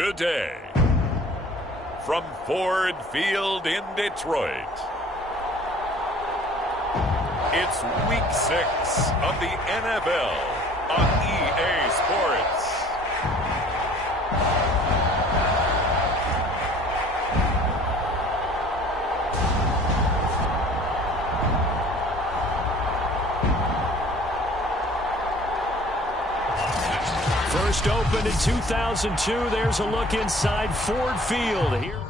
today. From Ford Field in Detroit, it's Week 6 of the NFL on EA Sports. First opened in 2002. There's a look inside Ford Field here.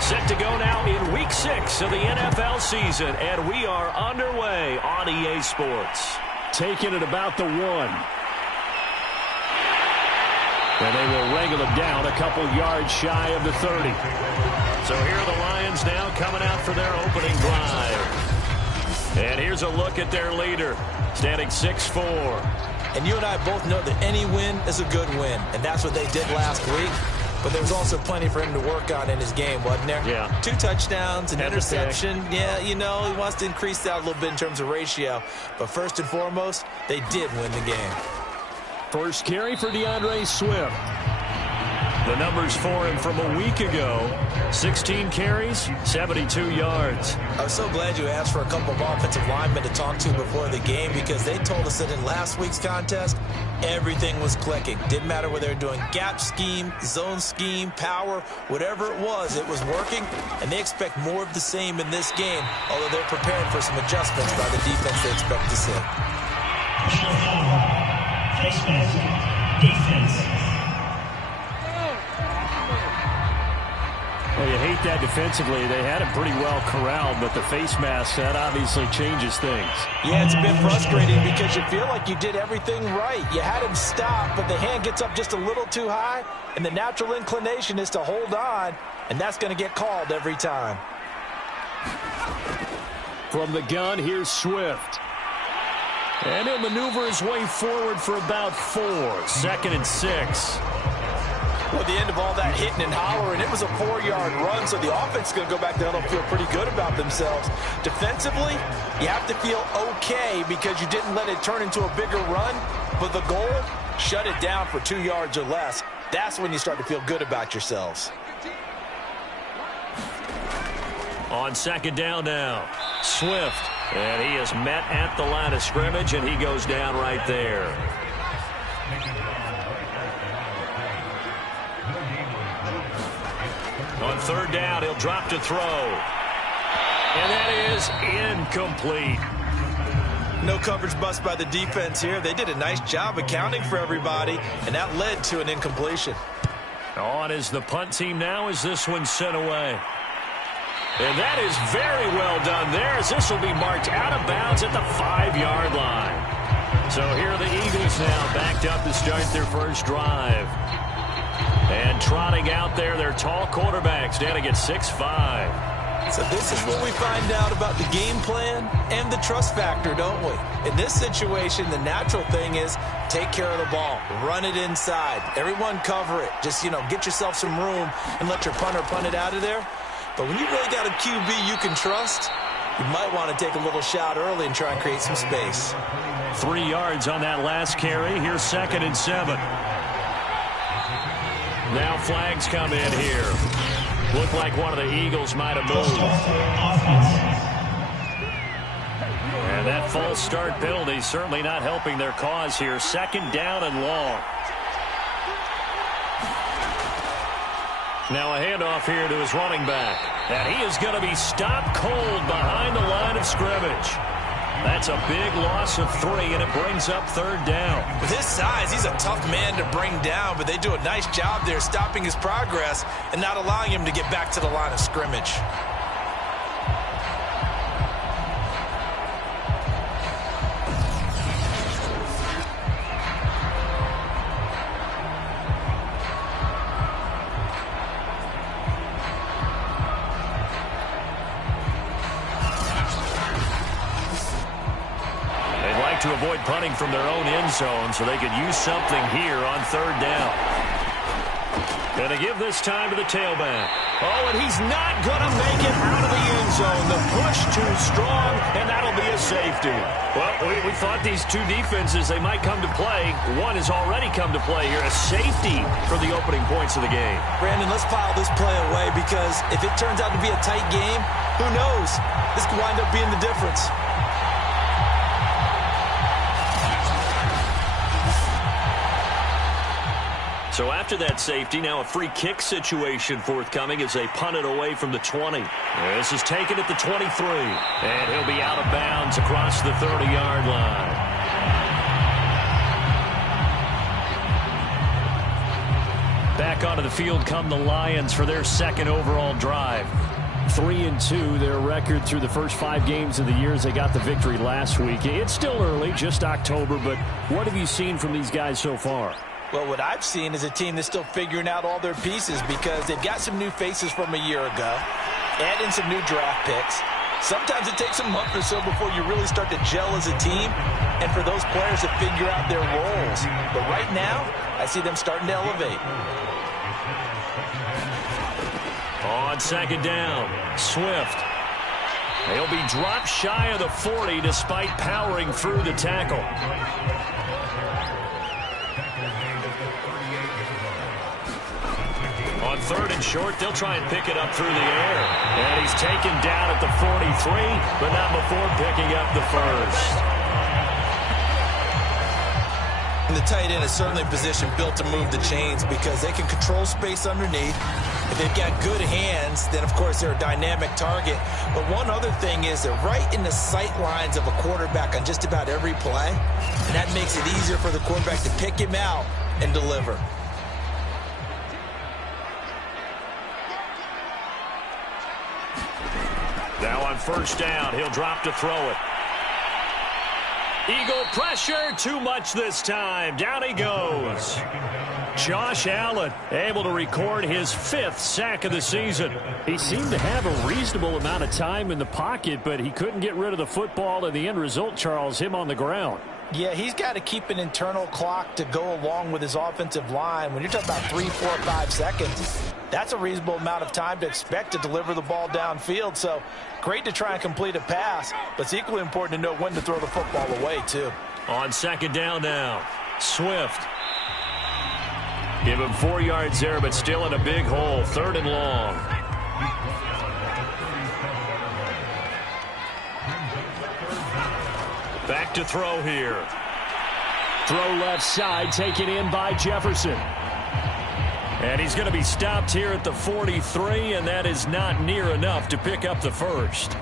Set to go now in Week 6 of the NFL season, and we are underway on EA Sports. Taking it about the 1. And they will wrangle him down a couple yards shy of the 30. So here are the Lions now coming out for their opening drive. And here's a look at their leader, standing 6'4". And you and I both know that any win is a good win, and that's what they did last week. But there was also plenty for him to work on in his game, wasn't there? Yeah. 2 touchdowns, an interception. Yeah, you know, he wants to increase that a little bit in terms of ratio. But first and foremost, they did win the game. First carry for DeAndre Swift. The numbers for him from a week ago. 16 carries, 72 yards. I was so glad you asked for a couple of offensive linemen to talk to before the game, because they told us that in last week's contest, everything was clicking. Didn't matter whether they were doing gap scheme, zone scheme, power, whatever it was working, and they expect more of the same in this game, although they're prepared for some adjustments by the defense they expect to see. Defense. Well, you hate that defensively. They had him pretty well corralled, but the face mask, that obviously changes things. Yeah, it's a bit frustrating because you feel like you did everything right. You had him stop, but the hand gets up just a little too high, and the natural inclination is to hold on, and that's going to get called every time. From the gun, here's Swift. And he'll maneuver his way forward for about 4. 2nd and 6. Well, at the end of all that hitting and hollering, it was a 4-yard run, so the offense is going to go back down and feel pretty good about themselves. Defensively, you have to feel okay because you didn't let it turn into a bigger run, but the goal, shut it down for 2 yards or less. That's when you start to feel good about yourselves. On 2nd down now, Swift. And he is met at the line of scrimmage, and he goes down right there. On 3rd down, he'll drop to throw. And that is incomplete. No coverage bust by the defense here. They did a nice job accounting for everybody, and that led to an incompletion. On is the punt team now as this one's sent away. And that is very well done there, as this will be marked out of bounds at the 5-yard line. So here are the Eagles now backed up to start their first drive. And trotting out there, their tall quarterback standing at 6'5". So this is what we find out about the game plan and the trust factor, don't we? In this situation, the natural thing is take care of the ball. Run it inside. Everyone cover it. Just, get yourself some room and let your punter punt it out of there. But when you really got a QB you can trust, you might want to take a little shot early and try and create some space. 3 yards on that last carry. Here's 2nd and 7. Now flags come in here. Looked like one of the Eagles might have moved. And that false start penalty certainly not helping their cause here. 2nd down and long. Now a handoff here to his running back. And he is going to be stopped cold behind the line of scrimmage. That's a big loss of 3, and it brings up 3rd down. With his size, he's a tough man to bring down, but they do a nice job there stopping his progress and not allowing him to get back to the line of scrimmage. To avoid punting from their own end zone so they could use something here on 3rd down. And to give this time to the tailback. Oh, and he's not going to make it out of the end zone. The push too strong, and that'll be a safety. Well, we thought these two defenses, they might come to play. One has already come to play here. A safety for the opening points of the game. Brandon, let's file this play away because if it turns out to be a tight game, who knows? This could wind up being the difference. So after that safety, now a free kick situation forthcoming as they punt it away from the 20. This is taken at the 23. And he'll be out of bounds across the 30-yard line. Back onto the field come the Lions for their second overall drive. 3-2, their record through the first 5 games of the year as they got the victory last week. It's still early, just October, but what have you seen from these guys so far? Well, what I've seen is a team that's still figuring out all their pieces because they've got some new faces from a year ago, add in some new draft picks. Sometimes it takes a month or so before you really start to gel as a team and for those players to figure out their roles. But right now, I see them starting to elevate. On second down, Swift. He'll be dropped shy of the 40 despite powering through the tackle. On third and short, they'll try and pick it up through the air. And he's taken down at the 43, but not before picking up the first. And the tight end is certainly a position built to move the chains because they can control space underneath. If they've got good hands, then, of course, they're a dynamic target. But one other thing is they're right in the sight lines of a quarterback on just about every play. And that makes it easier for the quarterback to pick him out and deliver. Now on first down, he'll drop to throw it. Eagle pressure, too much this time. Down he goes. Josh Allen able to record his 5th sack of the season. He seemed to have a reasonable amount of time in the pocket, but he couldn't get rid of the football, and the end result, Charles, him on the ground. Yeah, he's got to keep an internal clock to go along with his offensive line. When you're talking about 3, 4, 5 seconds, that's a reasonable amount of time to expect to deliver the ball downfield. So great to try and complete a pass, but it's equally important to know when to throw the football away, too. On second down now, Swift. Give him 4 yards there, but still in a big hole. 3rd and long. Back to throw here. Throw left side, taken in by Jefferson. And he's going to be stopped here at the 43, and that is not near enough to pick up the first.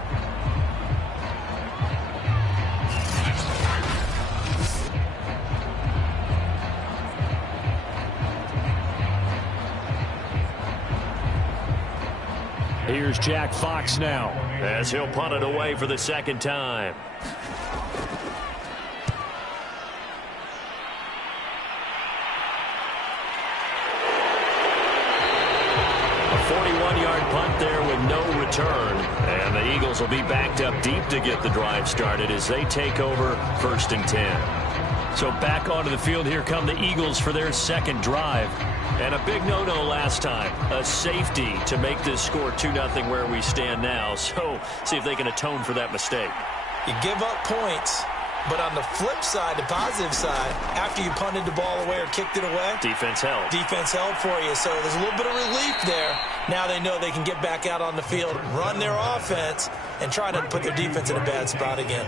Here's Jack Fox now as he'll punt it away for the second time. A 41-yard punt there with no return. And the Eagles will be backed up deep to get the drive started as they take over 1st and 10. So back onto the field, here come the Eagles for their second drive. And a big no-no last time, a safety to make this score 2-0 where we stand now. So see if they can atone for that mistake. You give up points, but on the flip side, the positive side, after you punted the ball away or kicked it away, defense held. Defense held for you, so there's a little bit of relief there. Now they know they can get back out on the field, run their offense, and try not to put their defense in a bad spot again.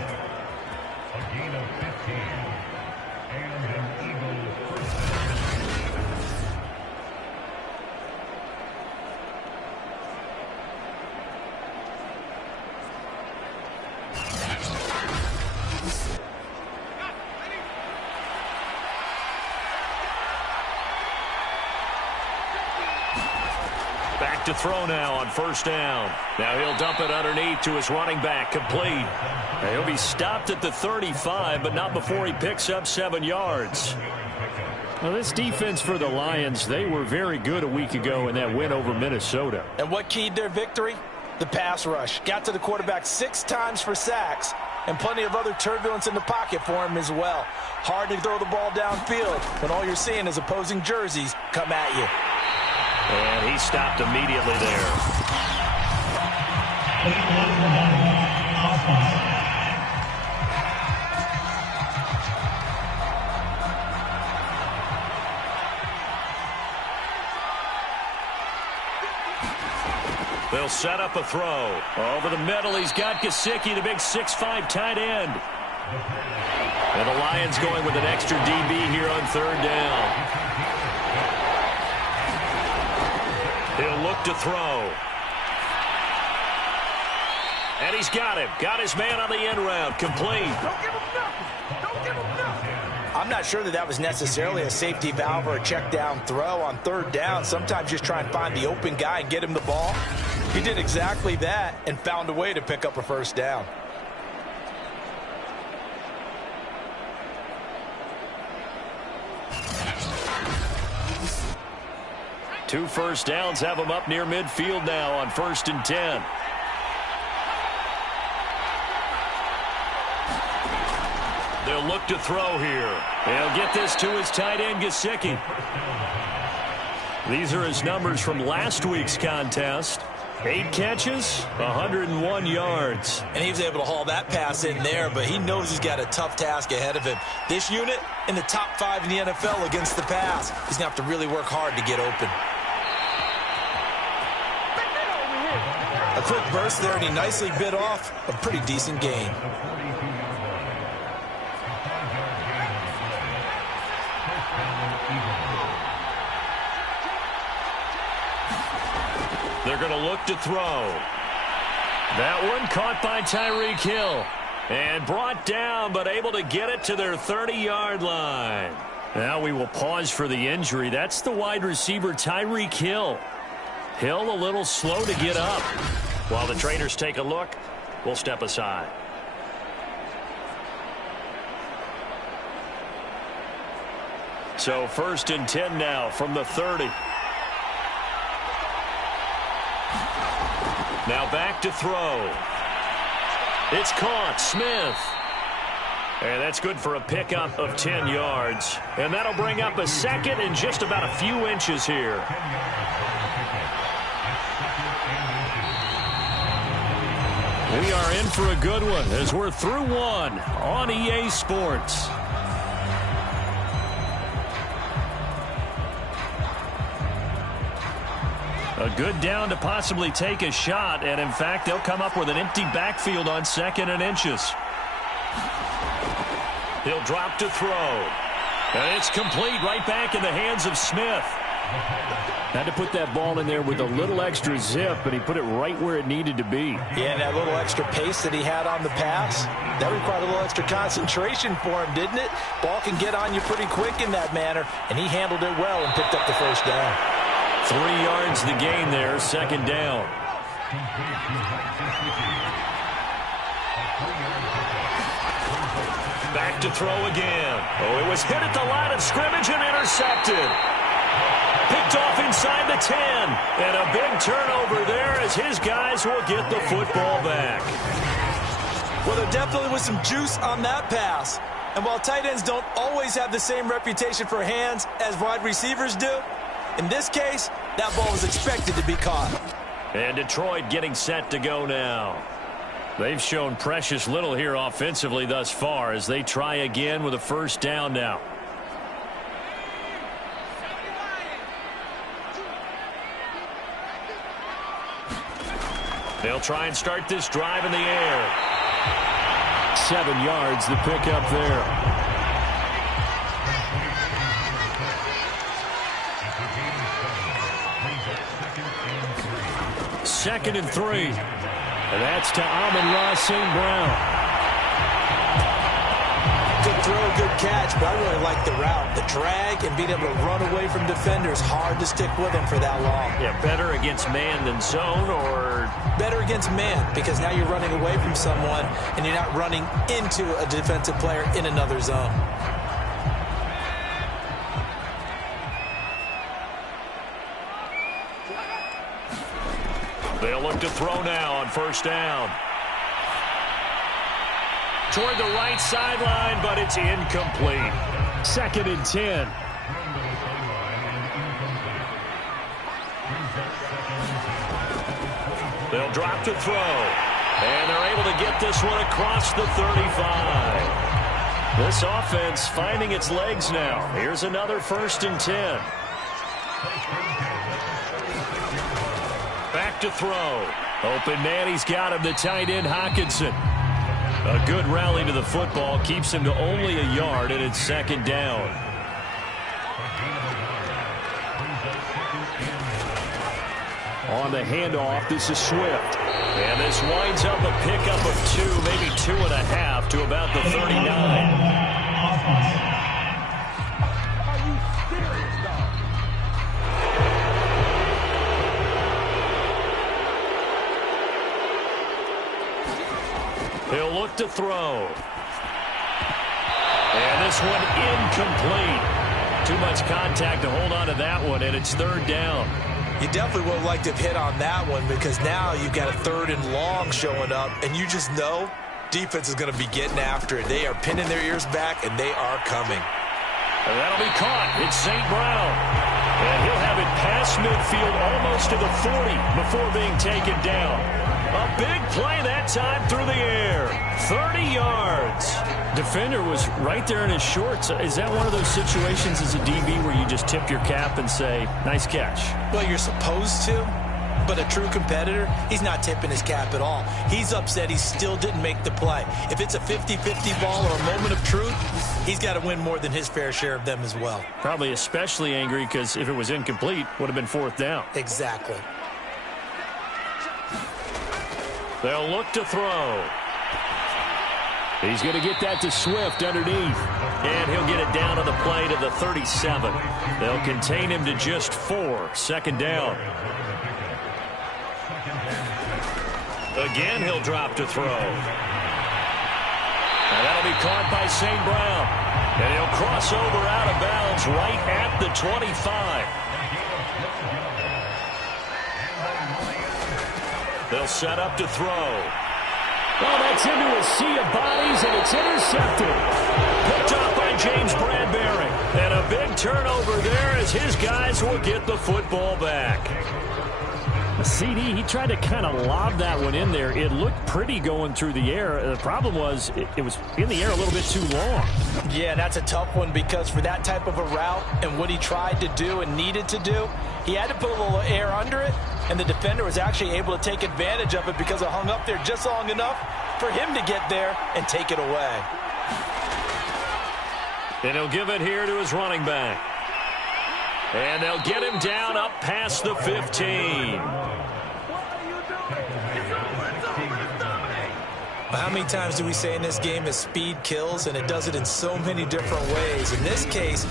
Back to throw now on first down. Now he'll dump it underneath to his running back, complete. And he'll be stopped at the 35, but not before he picks up 7 yards. Well, this defense for the Lions, they were very good a week ago in that win over Minnesota. And what keyed their victory? The pass rush. Got to the quarterback 6 times for sacks, and plenty of other turbulence in the pocket for him as well. Hard to throw the ball downfield when all you're seeing is opposing jerseys come at you. And he stopped immediately there. They'll set up a throw. Over the middle, he's got Gesicki, the big 6'5" tight end. And the Lions going with an extra DB here on third down. He'll look to throw. And he's got him. Got his man on the end route. Complete. Don't give him nothing. Don't give him nothing. I'm not sure that was necessarily a safety valve or a check down throw on third down. Sometimes just try and find the open guy and get him the ball. He did exactly that and found a way to pick up a first down. Two first downs have him up near midfield now on 1st and 10. They'll look to throw here. They'll get this to his tight end, Gesicki. These are his numbers from last week's contest. 8 catches, 101 yards. And he was able to haul that pass in there, but he knows he's got a tough task ahead of him. This unit in the top 5 in the NFL against the pass. He's going to have to really work hard to get open. A quick burst there, and he nicely bit off a pretty decent gain. They're going to look to throw. That one caught by Tyreek Hill. And brought down, but able to get it to their 30-yard line. Now we will pause for the injury. That's the wide receiver, Tyreek Hill. Hill a little slow to get up. While the traders take a look, we'll step aside. So 1st and 10 now from the 30. Now back to throw. It's caught. Smith. And that's good for a pickup of 10 yards. And that'll bring up a second and just about a few inches here. We are in for a good one as we're through one on EA Sports. A good down to possibly take a shot, and in fact, they'll come up with an empty backfield on 2nd and inches. He'll drop to throw. And it's complete right back in the hands of Smith. Had to put that ball in there with a little extra zip, but he put it right where it needed to be. Yeah, and that little extra pace that he had on the pass, that required a little extra concentration for him, didn't it? Ball can get on you pretty quick in that manner, and he handled it well and picked up the first down. 3 yards the gain there, 2nd down. Back to throw again. Oh, it was hit at the line of scrimmage and intercepted. Picked off inside the 10. And a big turnover there as his guys will get the football back. Well, there definitely was some juice on that pass. And while tight ends don't always have the same reputation for hands as wide receivers do, in this case, that ball was expected to be caught. And Detroit getting set to go now. They've shown precious little here offensively thus far as they try again with a first down now. They'll try and start this drive in the air. 7 yards, the pickup there. Second and 3. And that's to Amon-Ra St. Brown. Good throw, good catch, but I really like the route. The drag and being able to run away from defenders, hard to stick with him for that long. Yeah, better against man than zone, or? Better against man, because now you're running away from someone and you're not running into a defensive player in another zone. They'll look to throw now on first down. Toward the right sideline, but it's incomplete. 2nd and 10. They'll drop to throw. And they're able to get this one across the 35. This offense finding its legs now. Here's another 1st and 10. Back to throw. Open man, he's got him, the tight end, Hockenson. A good rally to the football keeps him to only a yard, and it's 2nd down. On the handoff, this is Swift. And this winds up a pickup of 2, maybe 2.5 to about the 39. Are you serious, dog? He'll look to throw. And this one incomplete. Too much contact to hold on to that one, and it's 3rd down. You definitely would have liked to have hit on that one because now you've got a 3rd and long showing up, and you just know defense is going to be getting after it. They are pinning their ears back, and they are coming. And that'll be caught. It's St. Brown. And he'll have it past midfield almost to the 40 before being taken down. A big play that time through the air. 30 yards. Defender was right there in his shorts. Is that one of those situations as a DB where you just tip your cap and say, nice catch? Well, you're supposed to, but a true competitor, he's not tipping his cap at all. He's upset he still didn't make the play. If it's a 50-50 ball or a moment of truth, he's got to win more than his fair share of them as well. Probably especially angry because if it was incomplete, would have been 4th down. Exactly. They'll look to throw. He's going to get that to Swift underneath. And he'll get it down to the play to the 37. They'll contain him to just 4. 2nd down. Again, he'll drop to throw. And that'll be caught by St. Brown. And he'll cross over out of bounds right at the 25. They'll set up to throw. Oh, that's into a sea of bodies, and it's intercepted. Picked off by James Bradbury. And a big turnover there as his guys will get the football back. A CD, he tried to kind of lob that one in there. It looked pretty going through the air. The problem was it was in the air a little bit too long. Yeah, that's a tough one because for that type of a route and what he tried to do and needed to do, he had to put a little air under it, and the defender was actually able to take advantage of it because it hung up there just long enough for him to get there and take it away. And he'll give it here to his running back. And they'll get him down up past the 15. How many times do we say in this game that speed kills, and it does it in so many different ways? In this case,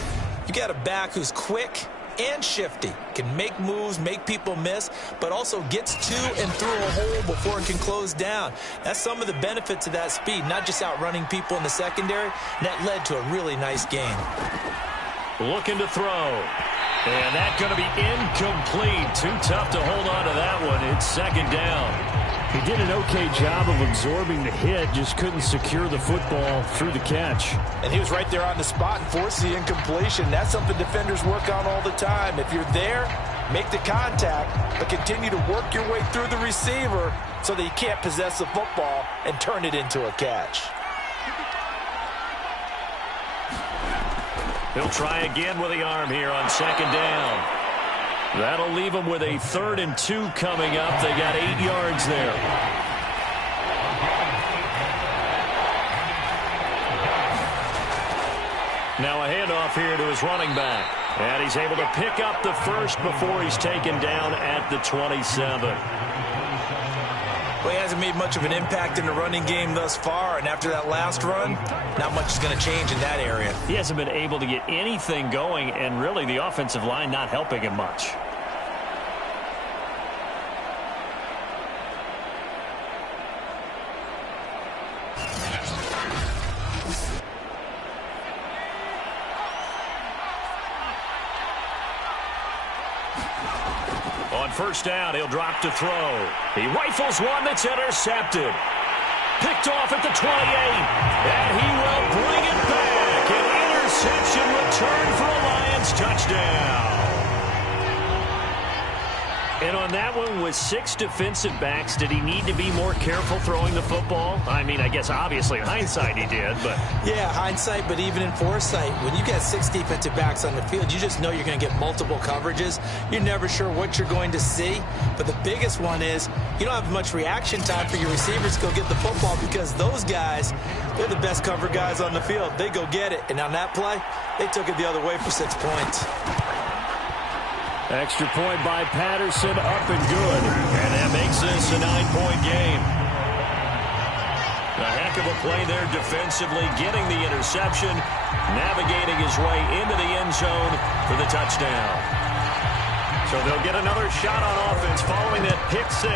you got a back who's quick and shifty, can make moves, make people miss, but also gets to and through a hole before it can close down. That's some of the benefits of that speed, not just outrunning people in the secondary, and that led to a really nice game. Looking to throw. And that's going to be incomplete. Too tough to hold on to that one. It's 2nd down. He did an okay job of absorbing the hit, just couldn't secure the football through the catch. And he was right there on the spot and forced the incompletion. That's something defenders work on all the time. If you're there, make the contact, but continue to work your way through the receiver so that you can't possess the football and turn it into a catch. He'll try again with the arm here on 2nd down. That'll leave them with a 3rd and 2 coming up. They got 8 yards there. Now a handoff here to his running back. And he's able to pick up the first before he's taken down at the 27. Well, he hasn't made much of an impact in the running game thus far, and after that last run, not much is going to change in that area. He hasn't been able to get anything going, and really the offensive line not helping him much. On 1st down, he'll drop to throw. He rifles one that's intercepted. Picked off at the 28. And he will bring it back. An interception return for a Lions touchdown. And on that one, with 6 defensive backs, did he need to be more careful throwing the football? I mean, I guess obviously in hindsight he did, but... Yeah, hindsight, but even in foresight, when you get 6 defensive backs on the field, you just know you're going to get multiple coverages. You're never sure what you're going to see. But the biggest one is you don't have much reaction time for your receivers to go get the football because those guys, they're the best cover guys on the field. They go get it. And on that play, they took it the other way for 6 points. Extra point by Patterson, up and good. And that makes this a 9-point game. A heck of a play there defensively, getting the interception, navigating his way into the end zone for the touchdown. So they'll get another shot on offense following that pick 6,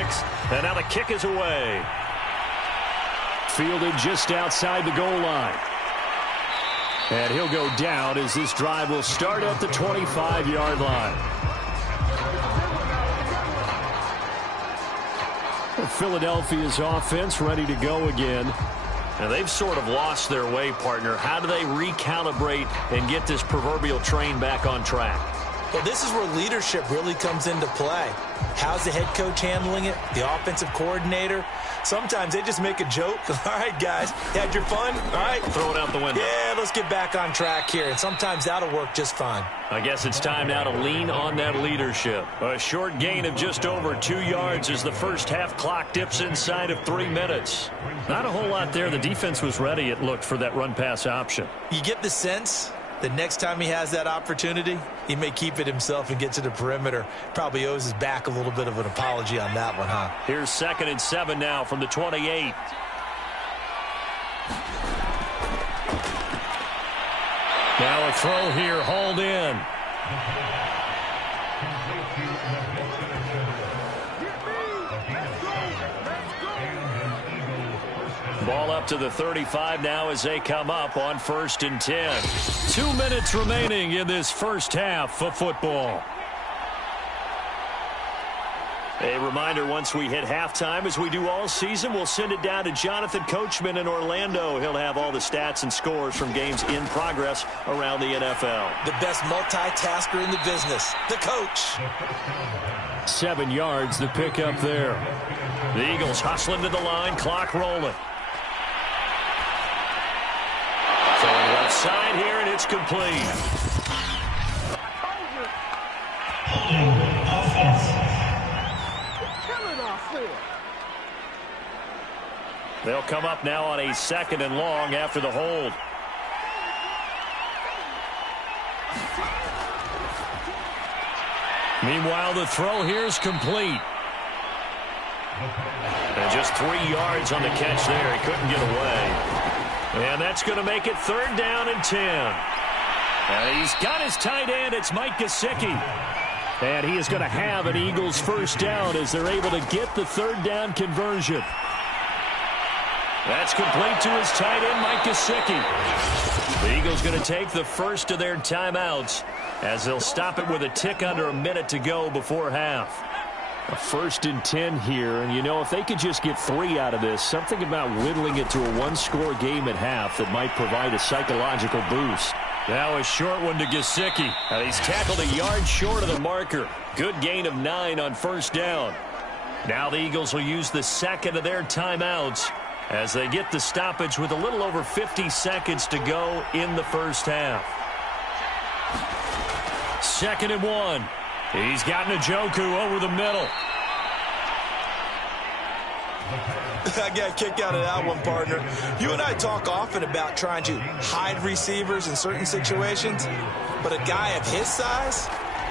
and now the kick is away. Fielded just outside the goal line. And he'll go down as this drive will start at the 25-yard line. Philadelphia's offense ready to go again. And they've sort of lost their way, partner. How do they recalibrate and get this proverbial train back on track? Well, this is where leadership really comes into play. How's the head coach handling it? The offensive coordinator? Sometimes they just make a joke. All right, guys, you had your fun? All right. Throw it out the window. Yeah, let's get back on track here. And sometimes that'll work just fine. I guess it's time now to lean on that leadership. A short gain of just over 2 yards as the first half clock dips inside of 3 minutes. Not a whole lot there. The defense was ready, it looked, for that run-pass option. You get the sense the next time he has that opportunity, he may keep it himself and get to the perimeter. Probably owes his back a little bit of an apology on that one, huh? Here's 2nd and 7 now from the 28. Now a throw here, hauled in. Ball up to the 35 now as they come up on 1st and 10. 2 minutes remaining in this first half of football. A reminder, once we hit halftime, as we do all season, we'll send it down to Jonathan Coachman in Orlando. He'll have all the stats and scores from games in progress around the NFL. The best multitasker in the business, the coach. 7 yards, the pickup there. The Eagles hustling to the line, clock rolling. Throwing left side here, and it's complete. They'll come up now on a 2nd and long after the hold. Meanwhile, the throw here is complete. And just 3 yards on the catch there. He couldn't get away. And that's going to make it 3rd down and 10. And he's got his tight end. It's Mike Gesicki. And he is going to have an Eagles first down as they're able to get the 3rd down conversion. That's complete to his tight end, Mike Gesicki. The Eagles going to take the first of their timeouts as they'll stop it with a tick under a minute to go before half. A 1st and 10 here, and you know, if they could just get 3 out of this, something about whittling it to a 1-score game at half that might provide a psychological boost. Now a short one to Gesicki. He's tackled a yard short of the marker. Good gain of 9 on 1st down. Now the Eagles will use the 2nd of their timeouts as they get the stoppage with a little over 50 seconds to go in the first half. 2nd and 1. He's got Njoku over the middle. I got a kick out of that one, partner. You and I talk often about trying to hide receivers in certain situations, but a guy of his size,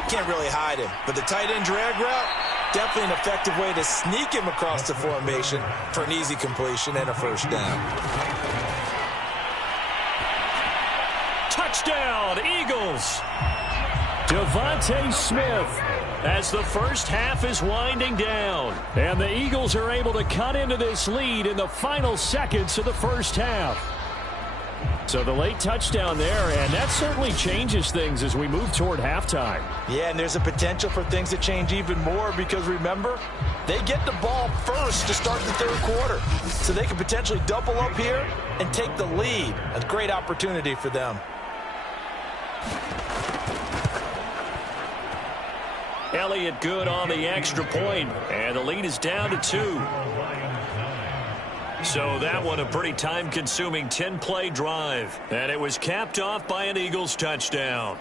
can't really hide him. But the tight end drag route, definitely an effective way to sneak him across the formation for an easy completion and a first down. Touchdown, Eagles! Devontae Smith as the first half is winding down. And the Eagles are able to cut into this lead in the final seconds of the first half. So the late touchdown there, and that certainly changes things as we move toward halftime. Yeah, and there's a potential for things to change even more because, remember, they get the ball first to start the 3rd quarter. So they could potentially double up here and take the lead. A great opportunity for them. Elliott good on the extra point, and the lead is down to 2. So that one a pretty time-consuming 10-play drive, and it was capped off by an Eagles touchdown.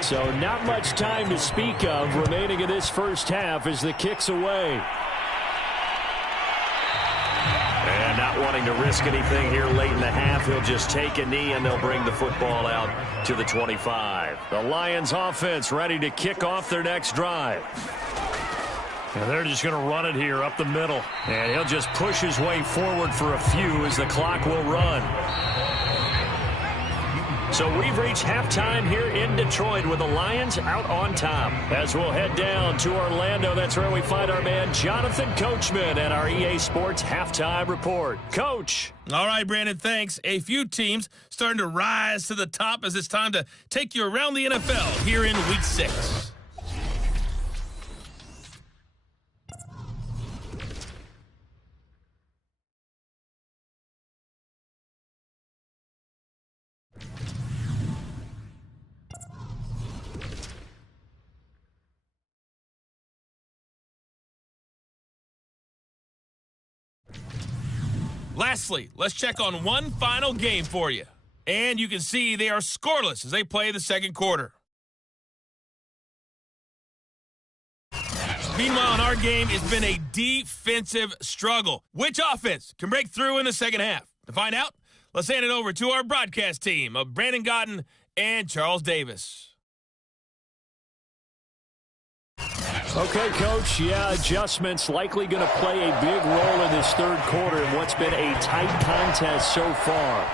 So not much time to speak of remaining in this first half as the kick's away. And not wanting to risk anything here late in the half, he'll just take a knee and they'll bring the football out to the 25. The Lions offense ready to kick off their next drive. And they're just going to run it here up the middle. And he'll just push his way forward for a few as the clock will run. So we've reached halftime here in Detroit with the Lions out on top. As we'll head down to Orlando, that's where we find our man Jonathan Coachman at our EA Sports Halftime Report. Coach. All right, Brandon, thanks. A few teams starting to rise to the top as it's time to take you around the NFL here in Week 6. Lastly, let's check on one final game for you. And you can see they are scoreless as they play the second quarter. Meanwhile, in our game, it's been a defensive struggle. Which offense can break through in the second half? To find out, let's hand it over to our broadcast team of Brandon Gotten and Charles Davis. Okay, Coach, adjustments likely going to play a big role in this third quarter in what's been a tight contest so far.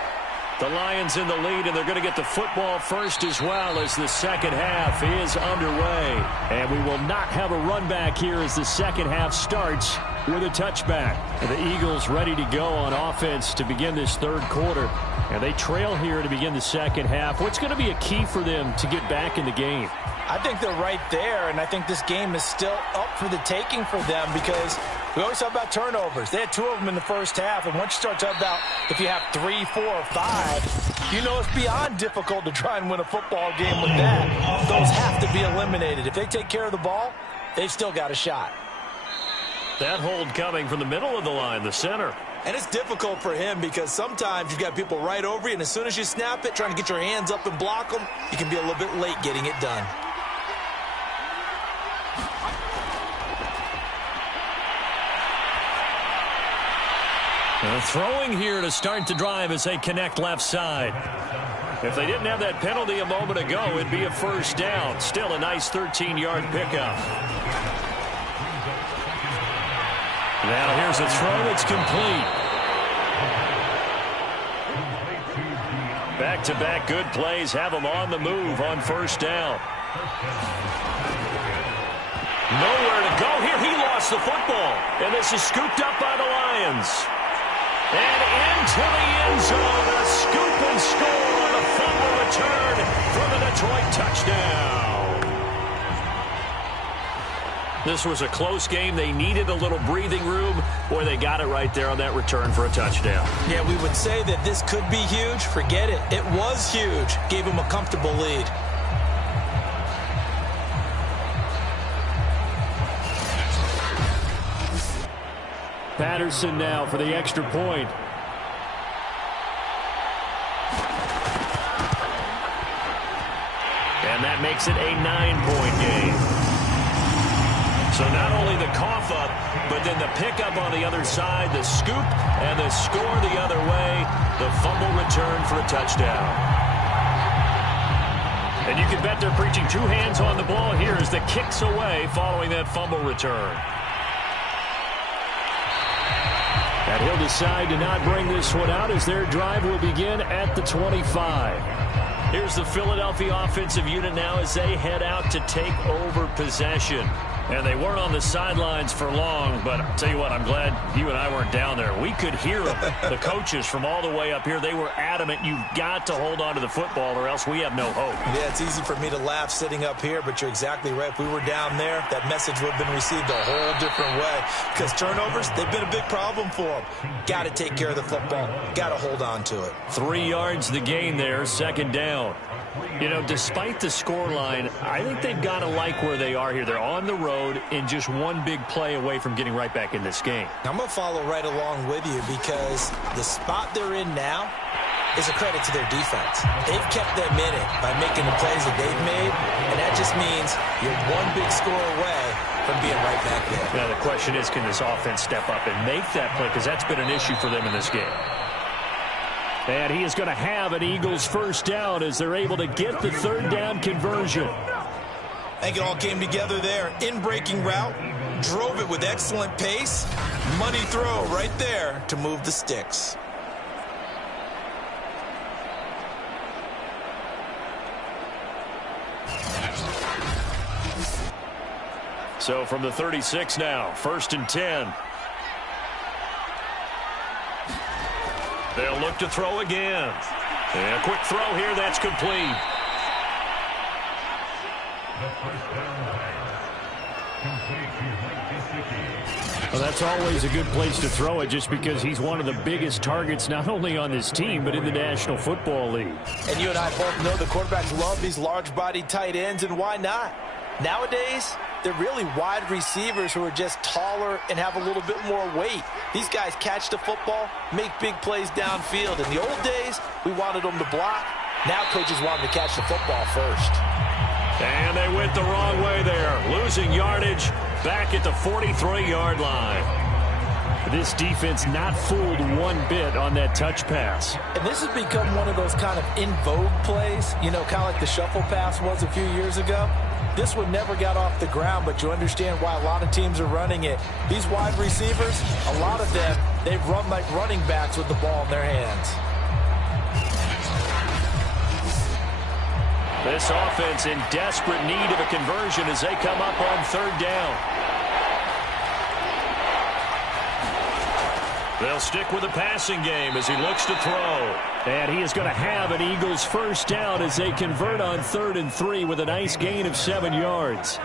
The Lions in the lead, and they're going to get the football first as well as the second half is underway. And we will not have a run back here as the second half starts with a touchback. And the Eagles ready to go on offense to begin this third quarter. And they trail here to begin the second half. What's going to be a key for them to get back in the game? I think they're right there, and I think this game is still up for the taking for them because we always talk about turnovers. They had 2 of them in the first half, and once you start talking about if you have 3, 4, or 5, you know it's beyond difficult to try and win a football game with that. Those have to be eliminated. If they take care of the ball, they've still got a shot. That hold coming from the middle of the line, the center. And it's difficult for him because sometimes you've got people right over you, and as soon as you snap it, trying to get your hands up and block them, you can be a little bit late getting it done. Throwing here to start the drive as they connect left side. If they didn't have that penalty a moment ago, it'd be a first down. Still a nice 13-yard pickup. Now here's a throw. It's complete. Back-to-back good plays have them on the move on first down. Nowhere to go here. He lost the football. And this is scooped up by the Lions. And into the end zone, a scoop and score on a fumble return for the Detroit touchdown. This was a close game. They needed a little breathing room. Boy, they got it right there on that return for a touchdown. Yeah, we would say that this could be huge. Forget it. It was huge. Gave him a comfortable lead. Patterson now for the extra point. And that makes it a 9-point game. So not only the cough up, but then the pickup on the other side, the scoop, and the score the other way, the fumble return for a touchdown. And you can bet they're preaching 2 hands on the ball here as the kick's away following that fumble return. And he'll decide to not bring this one out as their drive will begin at the 25. Here's the Philadelphia offensive unit now as they head out to take over possession. And they weren't on the sidelines for long, but I'll tell you what, I'm glad you and I weren't down there. We could hear them, the coaches from all the way up here. They were adamant, you've got to hold on to the football or else we have no hope. Yeah, it's easy for me to laugh sitting up here, but you're exactly right. If we were down there, that message would have been received a whole different way. Because turnovers, they've been a big problem for them. Got to take care of the football. Got to hold on to it. 3 yards the gain there, second down. You know, despite the scoreline, I think they've got to like where they are here. They're on the road and just one big play away from getting right back in this game. I'm going to follow right along with you because the spot they're in now is a credit to their defense. They've kept them in it by making the plays that they've made, and that just means you're one big score away from being right back there. Now, the question is, can this offense step up and make that play? Because that's been an issue for them in this game. And he is going to have an Eagles first down as they're able to get the third down conversion. I think it all came together there. In-breaking route, drove it with excellent pace. Money throw right there to move the sticks. So from the 36 now, 1st and 10. They'll look to throw again. And a quick throw here, that's complete. Well, that's always a good place to throw it just because he's one of the biggest targets not only on this team but in the National Football League. And you and I both know the quarterbacks love these large-bodied tight ends, and why not? Nowadays, they're really wide receivers who are just taller and have a little bit more weight. These guys catch the football, make big plays downfield. In the old days, we wanted them to block. Now coaches want them to catch the football first. And they went the wrong way there, losing yardage back at the 43-yard line. This defense not fooled one bit on that touch pass. And this has become one of those kind of in vogue plays, you know, kind of like the shuffle pass was a few years ago. This one never got off the ground, but you understand why a lot of teams are running it. These wide receivers, a lot of them, they've run like running backs with the ball in their hands. This offense in desperate need of a conversion as they come up on third down. They'll stick with the passing game as he looks to throw. And he is going to have an Eagles first down as they convert on 3rd and 3 with a nice gain of 7 yards.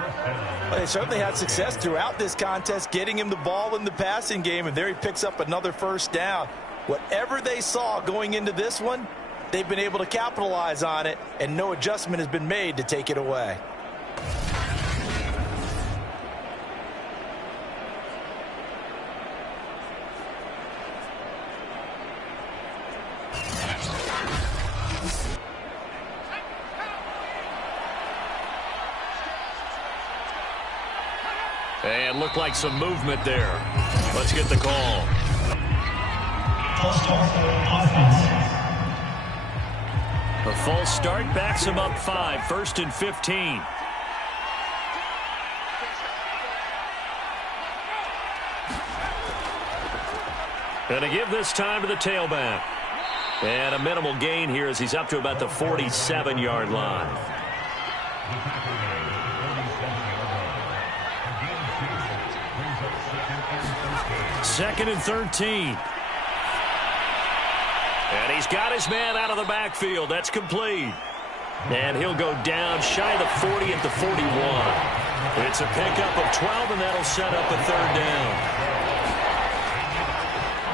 Well, they certainly had success throughout this contest getting him the ball in the passing game, and there he picks up another first down. Whatever they saw going into this one, they've been able to capitalize on it, and no adjustment has been made to take it away. And looked like some movement there. Let's get the call. A false start backs him up 5, 1st and 15. And to give this time to the tailback. And a minimal gain here as he's up to about the 47-yard line. Second and 13. And he's got his man out of the backfield. That's complete. And he'll go down shy of the 40 at the 41. It's a pickup of 12, and that'll set up a third down.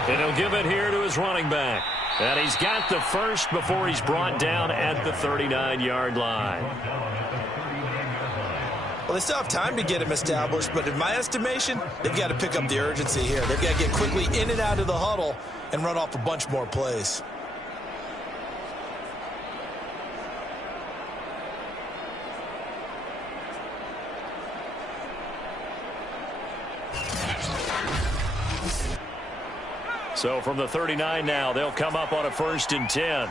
And he'll give it here to his running back. And he's got the first before he's brought down at the 39-yard line. Well, they still have time to get him established, but in my estimation, they've got to pick up the urgency here. They've got to get quickly in and out of the huddle and run off a bunch more plays. So from the 39 now, they'll come up on a 1st and 10.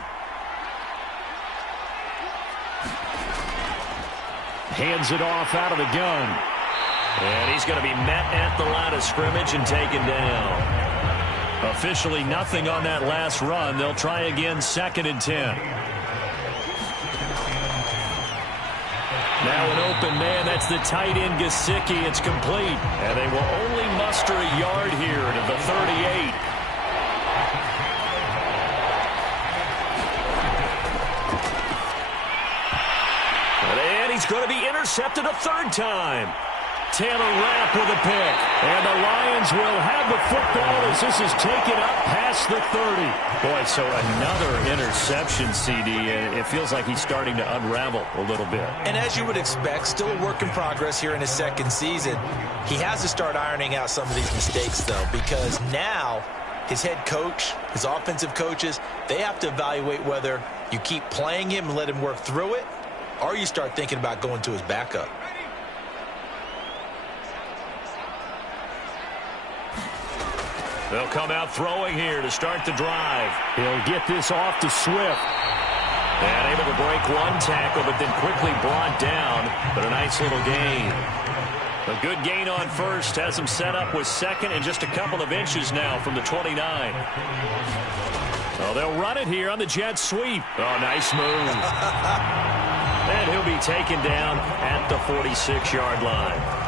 Hands it off out of the gun. And he's going to be met at the line of scrimmage and taken down. Officially nothing on that last run. They'll try again, 2nd and 10. Now an open man. That's the tight end, Gesicki. It's complete. And they will only muster a yard here to the 38. And he's going to be intercepted a third time. Taylor Rapp with a pick. And the Lions will have the football as this is taken up past the 30. Boy, so another interception, CD, and it feels like he's starting to unravel a little bit. And as you would expect, still a work in progress here in his second season. He has to start ironing out some of these mistakes, though, because now his head coach, his offensive coaches, they have to evaluate whether you keep playing him and let him work through it, or you start thinking about going to his backup. They'll come out throwing here to start the drive. He'll get this off to Swift. And able to break one tackle, but then quickly brought down. But a nice little gain. A good gain on first. Has him set up with second and just a couple of inches now from the 29. Oh, they'll run it here on the jet sweep. Oh, nice move. And he'll be taken down at the 46-yard line.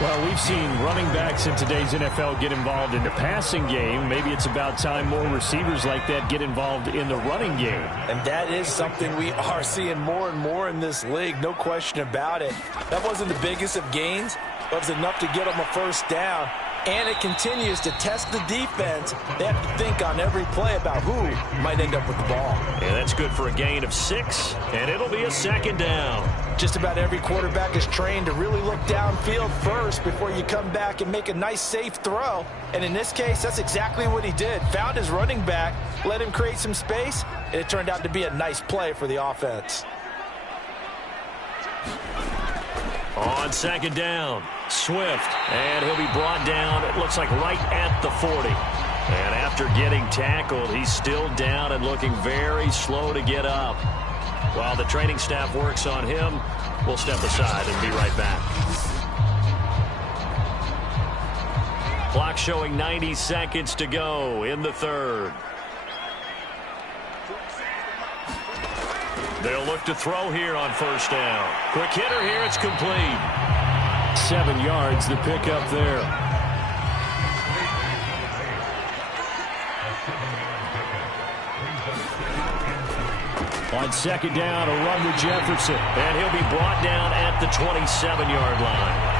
Well, we've seen running backs in today's NFL get involved in the passing game. Maybe it's about time more receivers like that get involved in the running game. And that is something we are seeing more and more in this league, no question about it. That wasn't the biggest of gains, but it was enough to get them a first down. And it continues to test the defense. They have to think on every play about who might end up with the ball. And that's good for a gain of 6, and it'll be a second down. Just about every quarterback is trained to really look downfield first before you come back and make a nice, safe throw. And in this case, that's exactly what he did. Found his running back, let him create some space, and it turned out to be a nice play for the offense. On second down, Swift, and he'll be brought down, it looks like right at the 40. And after getting tackled, he's still down and looking very slow to get up. While the training staff works on him, we'll step aside and be right back. Clock showing 90 seconds to go in the third. They'll look to throw here on first down. Quick hitter here, it's complete. 7 yards, the pickup there. On second down, a run with Jefferson. And he'll be brought down at the 27-yard line.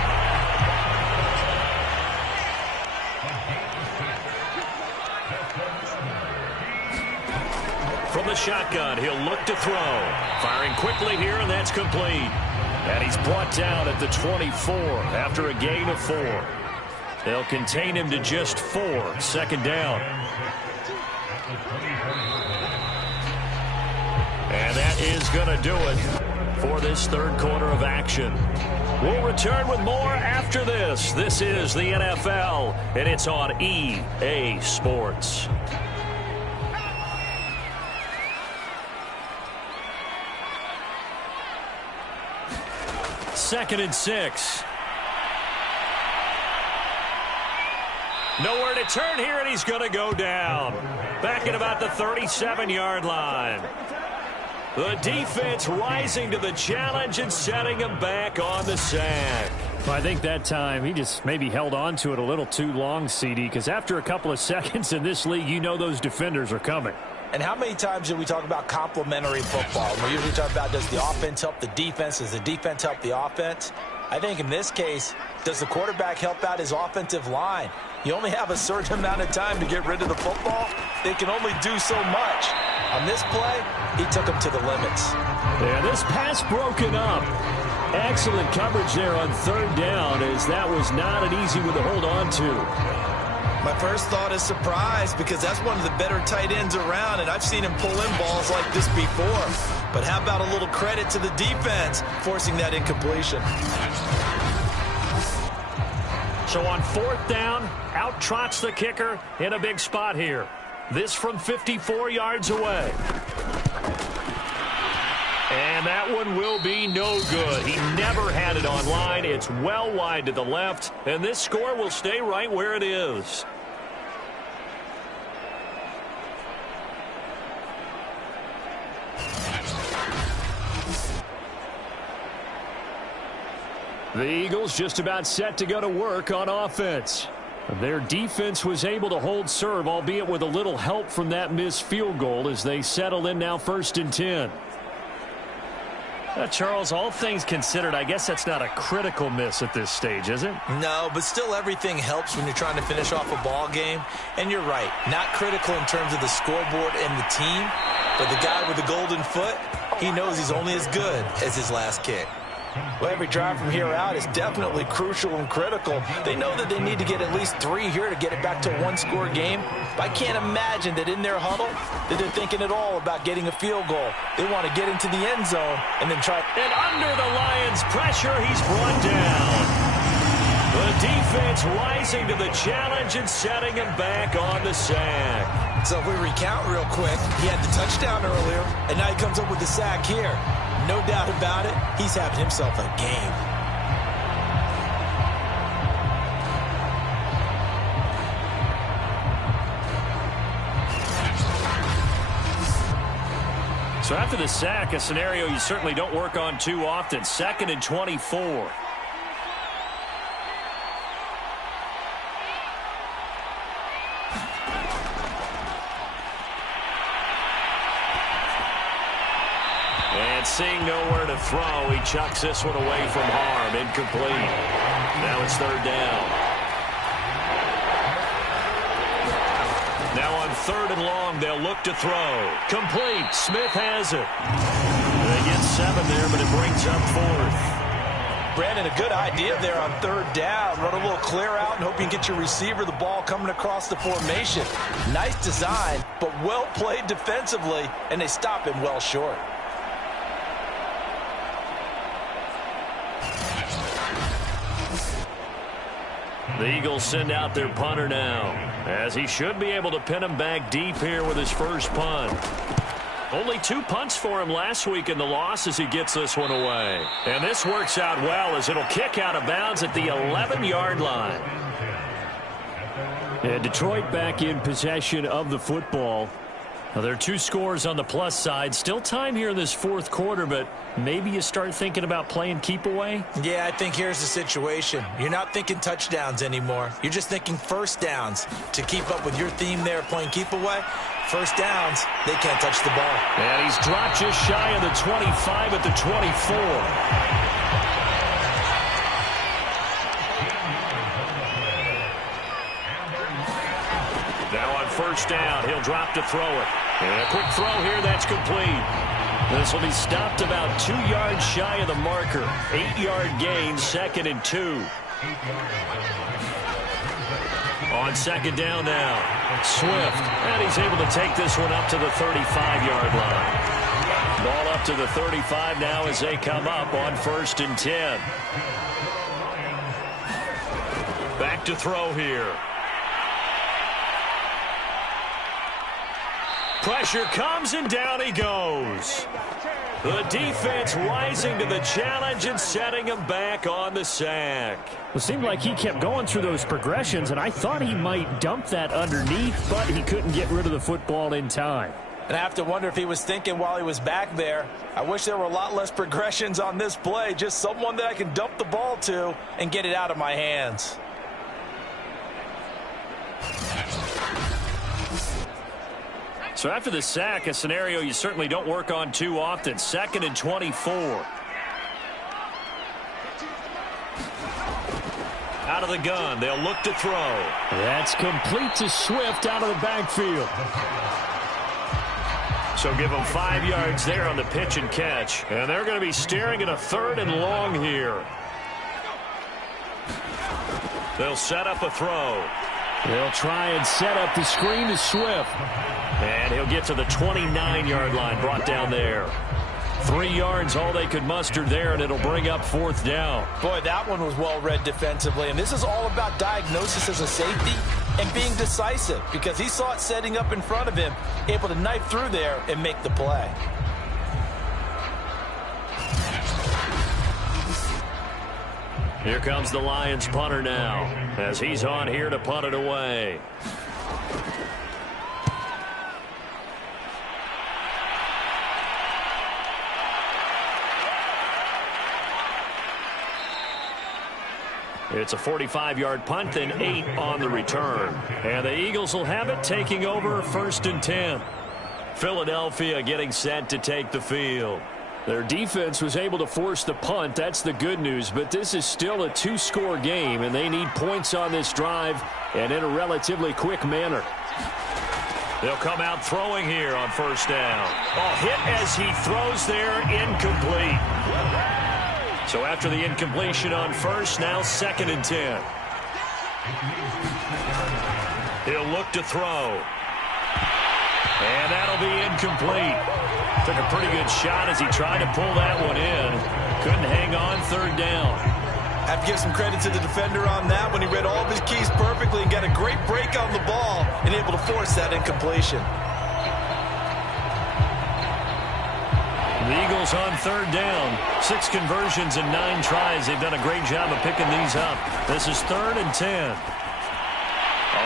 From the shotgun, he'll look to throw. Firing quickly here, and that's complete. And he's brought down at the 24 after a gain of 4. They'll contain him to just 4. Second down. And that is going to do it for this third quarter of action. We'll return with more after this. This is the NFL, and it's on EA Sports. Second and 6. Nowhere to turn here, and he's going to go down. Back at about the 37-yard line. The defense rising to the challenge and setting him back on the sack. Well, I think that time he just maybe held on to it a little too long, CD, because after a couple of seconds in this league, you know those defenders are coming. And how many times do we talk about complementary football? We usually talk about, does the offense help the defense? Does the defense help the offense? I think in this case, does the quarterback help out his offensive line? You only have a certain amount of time to get rid of the football. They can only do so much. On this play, he took him to the limits. Yeah, this pass broken up. Excellent coverage there on third down, as that was not an easy one to hold on to. My first thought is surprise, because that's one of the better tight ends around, and I've seen him pull in balls like this before. But how about a little credit to the defense forcing that incompletion? So on fourth down, out trots the kicker in a big spot here. This from 54 yards away. And that one will be no good. He never had it on line. It's well wide to the left, and this score will stay right where it is. The Eagles just about set to go to work on offense. Their defense was able to hold serve, albeit with a little help from that missed field goal as they settle in now 1st and 10. Charles, all things considered, I guess that's not a critical miss at this stage, is it? No, but still everything helps when you're trying to finish off a ball game. And you're right, not critical in terms of the scoreboard and the team, but the guy with the golden foot, he knows he's only as good as his last kick. Well, every drive from here out is definitely crucial and critical. They know that they need to get at least 3 here to get it back to a one-score game. But I can't imagine that in their huddle that they're thinking at all about getting a field goal. They want to get into the end zone and then try. And under the Lions' pressure, he's brought down. The defense rising to the challenge and setting him back on the sack. So if we recount real quick, he had the touchdown earlier, and now he comes up with the sack here. No doubt about it, he's having himself a game. So after the sack, a scenario you certainly don't work on too often. 2nd and 24. And seeing nowhere to throw, he chucks this one away from harm. Incomplete. Now it's 3rd down. Now on 3rd and long, they'll look to throw. Complete. Smith has it. They get 7 there, but it brings up 4th. Brandon, a good idea there on 3rd down. Run a little clear out and hope you can get your receiver the ball coming across the formation. Nice design, but well played defensively, and they stop him well short. The Eagles send out their punter now, as he should be able to pin him back deep here with his first punt. Only 2 punts for him last week in the loss as he gets this one away. And this works out well as it'll kick out of bounds at the 11-yard line. And Detroit back in possession of the football. Now, there are 2 scores on the plus side. Still time here in this 4th quarter, but maybe you start thinking about playing keep away? Yeah, I think here's the situation. You're not thinking touchdowns anymore. You're just thinking first downs. To keep up with your theme there playing keep away, first downs, they can't touch the ball. And he's dropped just shy of the 25 at the 24. First down, he'll drop to throw it. And a quick throw here, that's complete. This will be stopped about 2 yards shy of the marker. 8-yard gain, 2nd and 2. On 2nd down now, Swift. And he's able to take this one up to the 35-yard line. Ball up to the 35 now as they come up on 1st and 10. Back to throw here. Pressure comes, and down he goes. The defense rising to the challenge and setting him back on the sack. It seemed like he kept going through those progressions, and I thought he might dump that underneath, but he couldn't get rid of the football in time. And I have to wonder if he was thinking while he was back there, I wish there were a lot less progressions on this play, just someone that I can dump the ball to and get it out of my hands. So after the sack, a scenario you certainly don't work on too often. 2nd and 24. Out of the gun, they'll look to throw. That's complete to Swift out of the backfield. So give them 5 yards there on the pitch and catch. And they're going to be staring at a 3rd and long here. They'll set up a throw. They'll try and set up the screen to Swift. And he'll get to the 29-yard line, brought down there. 3 yards, all they could muster there, and it'll bring up 4th down. Boy, that one was well read defensively, and this is all about diagnosis as a safety and being decisive because he saw it setting up in front of him, able to knife through there and make the play. Here comes the Lions punter now as he's on here to punt it away. It's a 45-yard punt, then 8 on the return. And the Eagles will have it, taking over 1st and 10. Philadelphia getting set to take the field. Their defense was able to force the punt. That's the good news. But this is still a 2-score game, and they need points on this drive and in a relatively quick manner. They'll come out throwing here on 1st down. Oh, hit as he throws there, incomplete. So after the incompletion on 1st, now 2nd and 10. He'll look to throw. And that'll be incomplete. Took a pretty good shot as he tried to pull that one in. Couldn't hang on 3rd down. Have to give some credit to the defender on that when he read all of his keys perfectly and got a great break on the ball and able to force that incompletion. The Eagles on 3rd down. 6 conversions and 9 tries. They've done a great job of picking these up. This is 3rd and 10.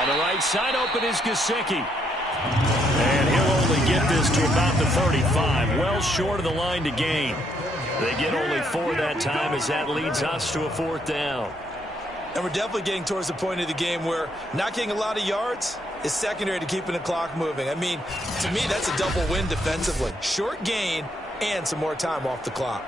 On the right side, open is Gesicki. And he'll only get this to about the 35. Well short of the line to gain. They get only 4 that time as that leads us to a 4th down. And we're definitely getting towards the point of the game where not getting a lot of yards is secondary to keeping the clock moving. I mean, to me, that's a double win defensively. Short gain and some more time off the clock.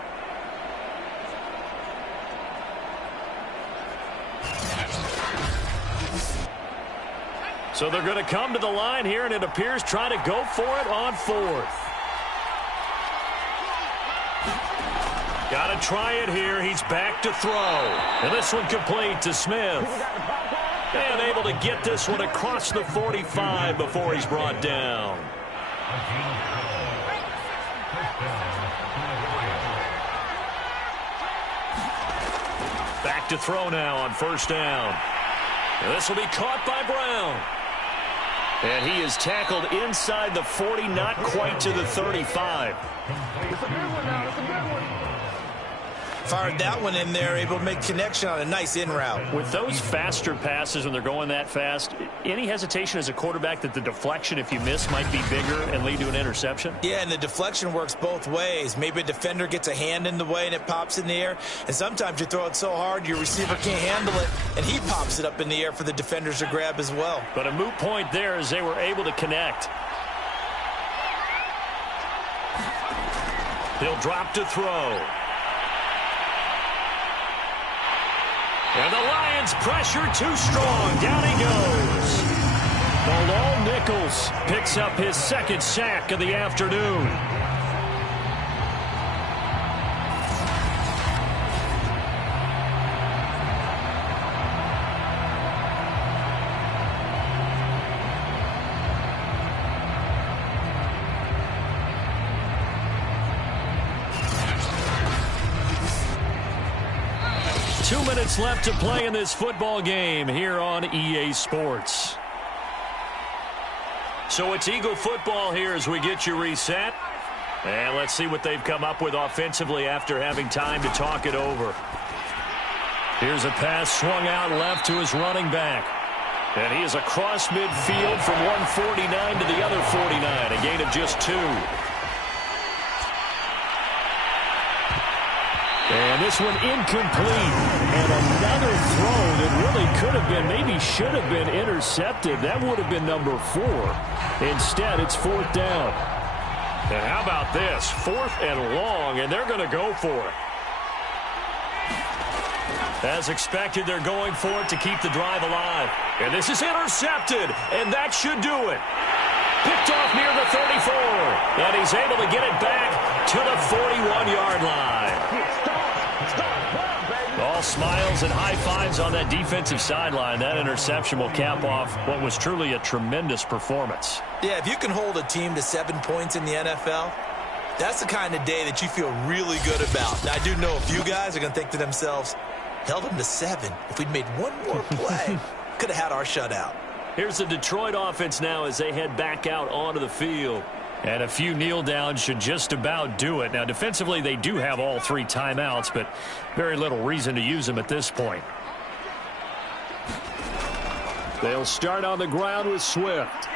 So they're going to come to the line here, and it appears trying to go for it on 4th. Got to try it here. He's back to throw. And this one complete to Smith. And able to get this one across the 45 before he's brought down. Back to throw now on 1st down. And this will be caught by Brown. And he is tackled inside the 40, not quite to the 35. It's a good one now. It's a good one. Fired that one in there, able to make connection on a nice in route. With those faster passes when they're going that fast, any hesitation as a quarterback that the deflection, if you miss, might be bigger and lead to an interception? Yeah, and the deflection works both ways. Maybe a defender gets a hand in the way and it pops in the air. And sometimes you throw it so hard your receiver can't handle it, and he pops it up in the air for the defenders to grab as well. But a moot point there as they were able to connect. He'll drop to throw. And the Lions pressure too strong. Down he goes. Bilal Nichols picks up his 2nd sack of the afternoon. Left to play in this football game here on EA Sports. So it's Eagle football here as we get you reset. And let's see what they've come up with offensively after having time to talk it over. Here's a pass swung out left to his running back. And he is across midfield from 149 to the other 49, a gain of just 2. And this one incomplete. And another throw that really could have been, maybe should have been intercepted. That would have been number 4. Instead, it's 4th down. And how about this? 4th and long, and they're going to go for it. As expected, they're going for it to keep the drive alive. And this is intercepted, and that should do it. Picked off near the 34, and he's able to get it back to the 41-yard line. All smiles and high fives on that defensive sideline. That interception will cap off what was truly a tremendous performance. Yeah, if you can hold a team to 7 points in the NFL, that's the kind of day that you feel really good about. Now, I do know a few guys are going to think to themselves, held them to 7. If we'd made one more play, could have had our shutout. Here's the Detroit offense now as they head back out onto the field. And a few kneel downs should just about do it. Now, defensively, they do have all 3 timeouts, but very little reason to use them at this point. They'll start on the ground with Swift.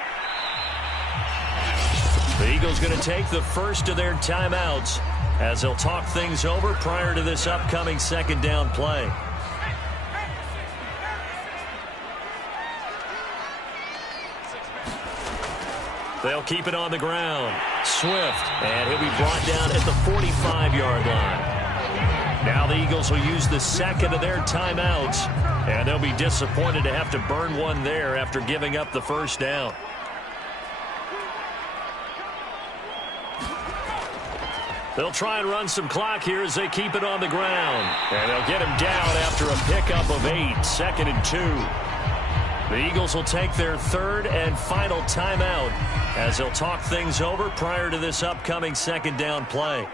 The Eagles going to take the first of their timeouts as they'll talk things over prior to this upcoming 2nd down play. They'll keep it on the ground. Swift, and he'll be brought down at the 45-yard line. Now the Eagles will use the second of their timeouts, and they'll be disappointed to have to burn one there after giving up the first down. They'll try and run some clock here as they keep it on the ground. And they'll get him down after a pickup of 8, 2nd and 2. The Eagles will take their third and final timeout as they'll talk things over prior to this upcoming second down play.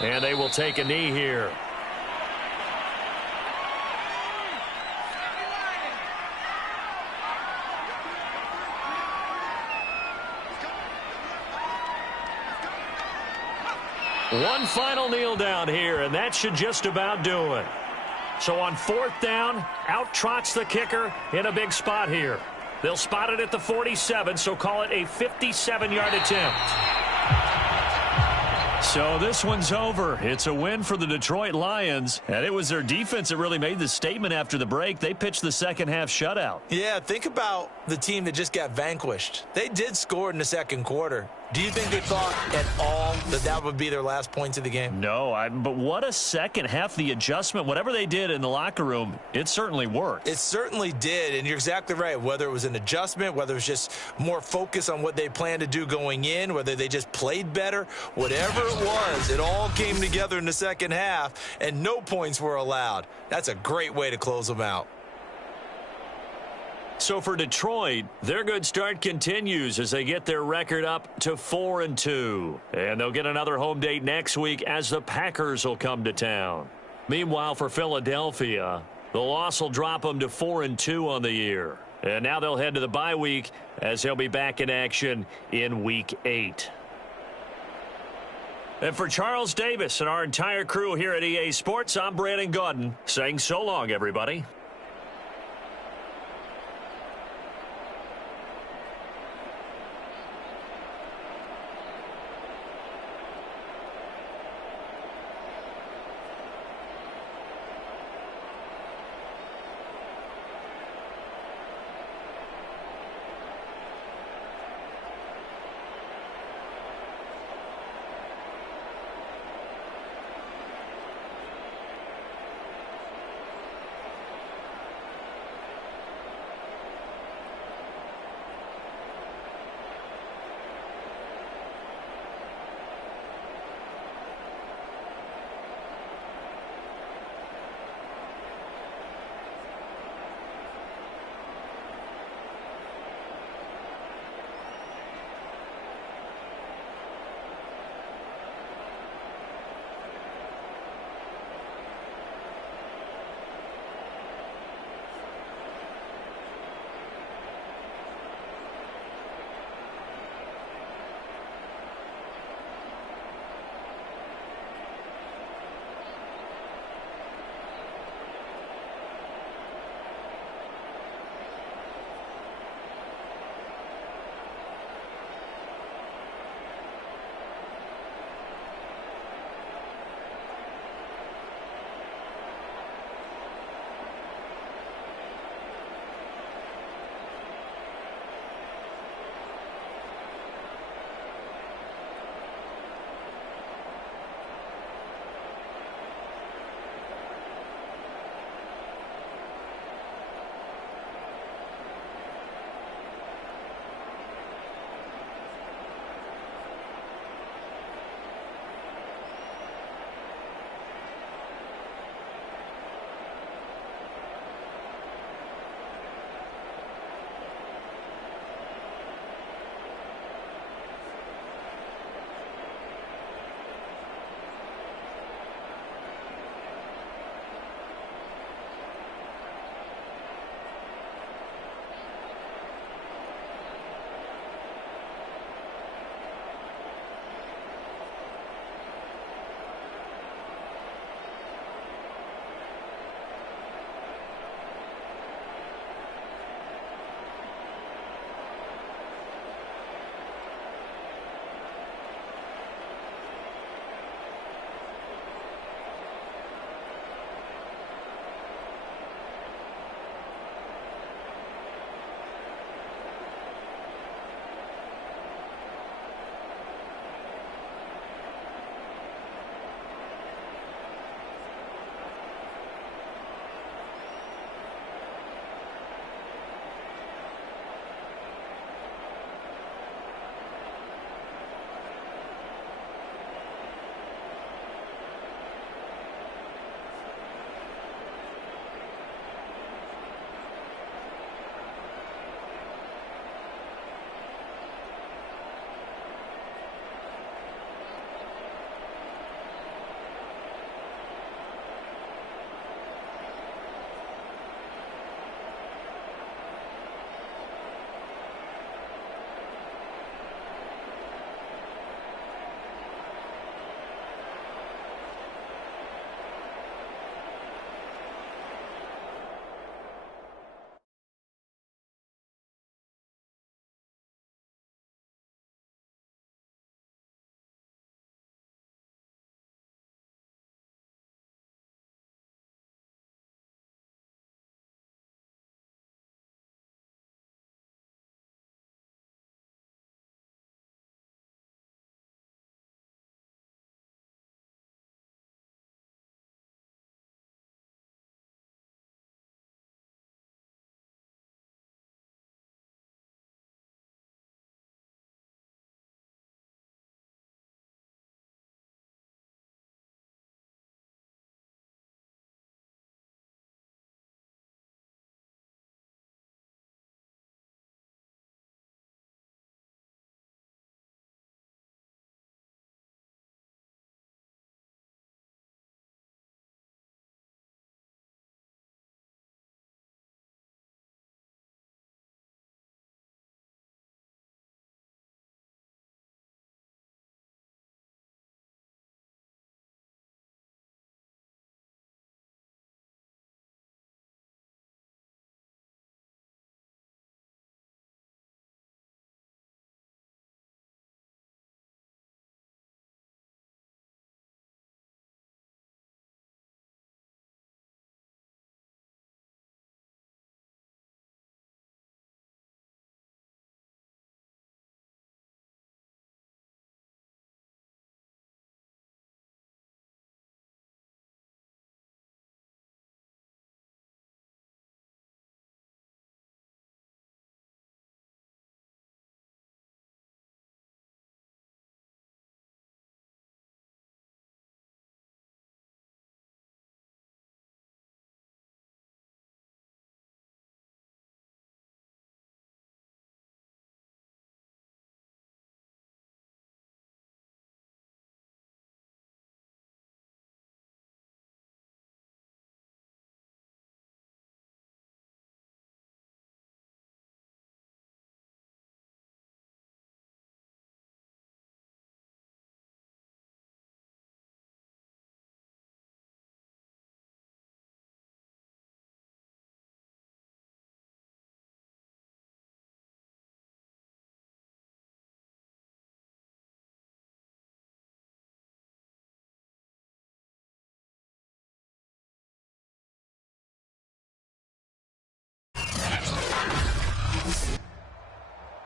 And they will take a knee here. One final kneel down here, and that should just about do it. So on 4th down, out trots the kicker in a big spot here. They'll spot it at the 47, so call it a 57-yard attempt. So this one's over. It's a win for the Detroit Lions, and it was their defense that really made the statement after the break. They pitched the second half shutout. Yeah, think about the team that just got vanquished. They did score in the second quarter. Do you think they thought at all that that would be their last points of the game? No, but what a second half. The adjustment, whatever they did in the locker room, it certainly worked. It certainly did, and you're exactly right. Whether it was an adjustment, whether it was just more focus on what they planned to do going in, whether they just played better, whatever it was, it all came together in the second half, and no points were allowed. That's a great way to close them out. So for Detroit, their good start continues as they get their record up to 4-2. And they'll get another home date next week as the Packers will come to town. Meanwhile, for Philadelphia, the loss will drop them to 4-2 on the year. And now they'll head to the bye week as they'll be back in action in Week 8. And for Charles Davis and our entire crew here at EA Sports, I'm Brandon Gaudin saying so long, everybody.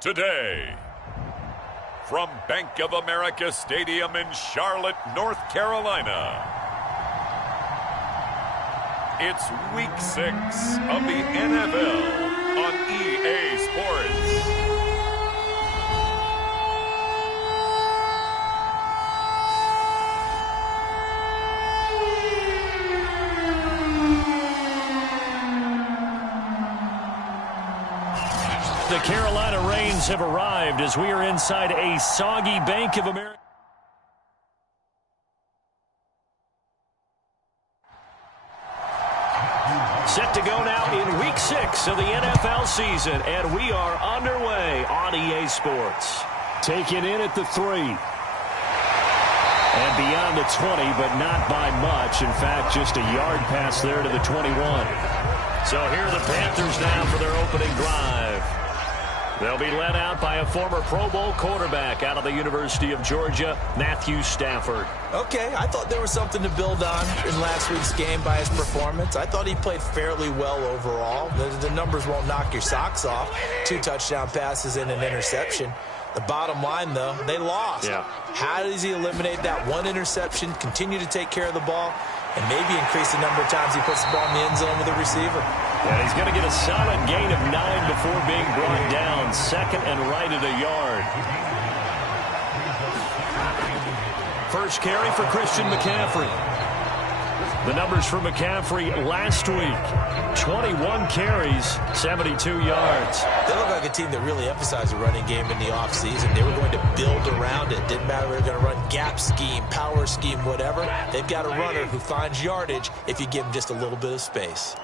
today. From Bank of America Stadium in Charlotte, North Carolina, it's Week 6 of the NFL on EA Sports. The Carolina Rains have arrived as we are inside a soggy Bank of America. Set to go now in Week 6 of the NFL season, and we are underway on EA Sports. Taken in at the 3. And beyond the 20, but not by much. In fact, just a yard pass there to the 21. So here are the Panthers now for their opening drive. They'll be led out by a former Pro Bowl quarterback out of the University of Georgia, Matthew Stafford. Okay, I thought there was something to build on in last week's game by his performance. I thought he played fairly well overall. The numbers won't knock your socks off. 2 touchdown passes and an interception. The bottom line, though, they lost. Yeah. How does he eliminate that one interception, continue to take care of the ball, and maybe increase the number of times he puts the ball in the end zone with a receiver? And he's going to get a solid gain of 9 before being brought down. Second and right at a yard. First carry for Christian McCaffrey. The numbers for McCaffrey last week. 21 carries, 72 yards. They look like a team that really emphasized the running game in the offseason. They were going to build around it. Didn't matter if they were going to run gap scheme, power scheme, whatever. They've got a runner who finds yardage if you give him just a little bit of space.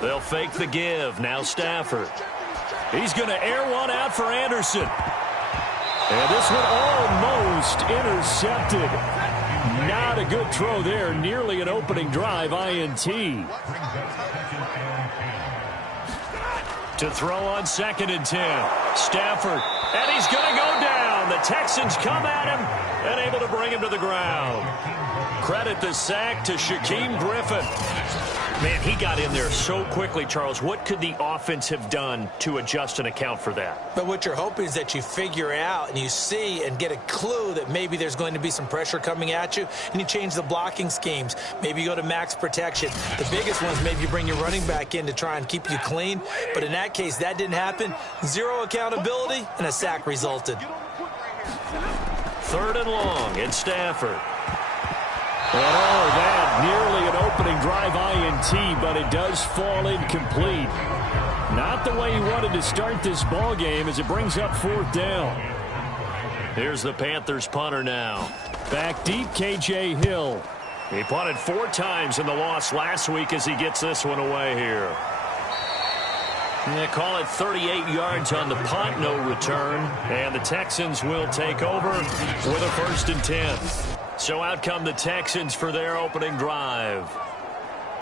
They'll fake the give. Now Stafford. He's going to air one out for Anderson. And this one almost intercepted. Not a good throw there. Nearly an opening drive INT. To throw on 2nd and 10. Stafford. And he's going to go down. The Texans come at him and able to bring him to the ground. Credit the sack to Shaquem Griffin. Man, he got in there so quickly, Charles. What could the offense have done to adjust and account for that? But what you're hoping is that you figure out and you see and get a clue that maybe there's going to be some pressure coming at you, and you change the blocking schemes. Maybe you go to max protection. The biggest one is maybe you bring your running back in to try and keep you clean. But in that case, that didn't happen. 0 accountability, and a sack resulted. 3rd and long, it's Stafford. And all that, nearly an opening drive INT, but it does fall incomplete. Not the way he wanted to start this ball game as it brings up 4th down. Here's the Panthers punter now. Back deep, KJ Hill. He punted 4 times in the loss last week as he gets this one away here. They call it 38 yards on the punt, no return. And the Texans will take over with a 1st and 10. So out come the Texans for their opening drive.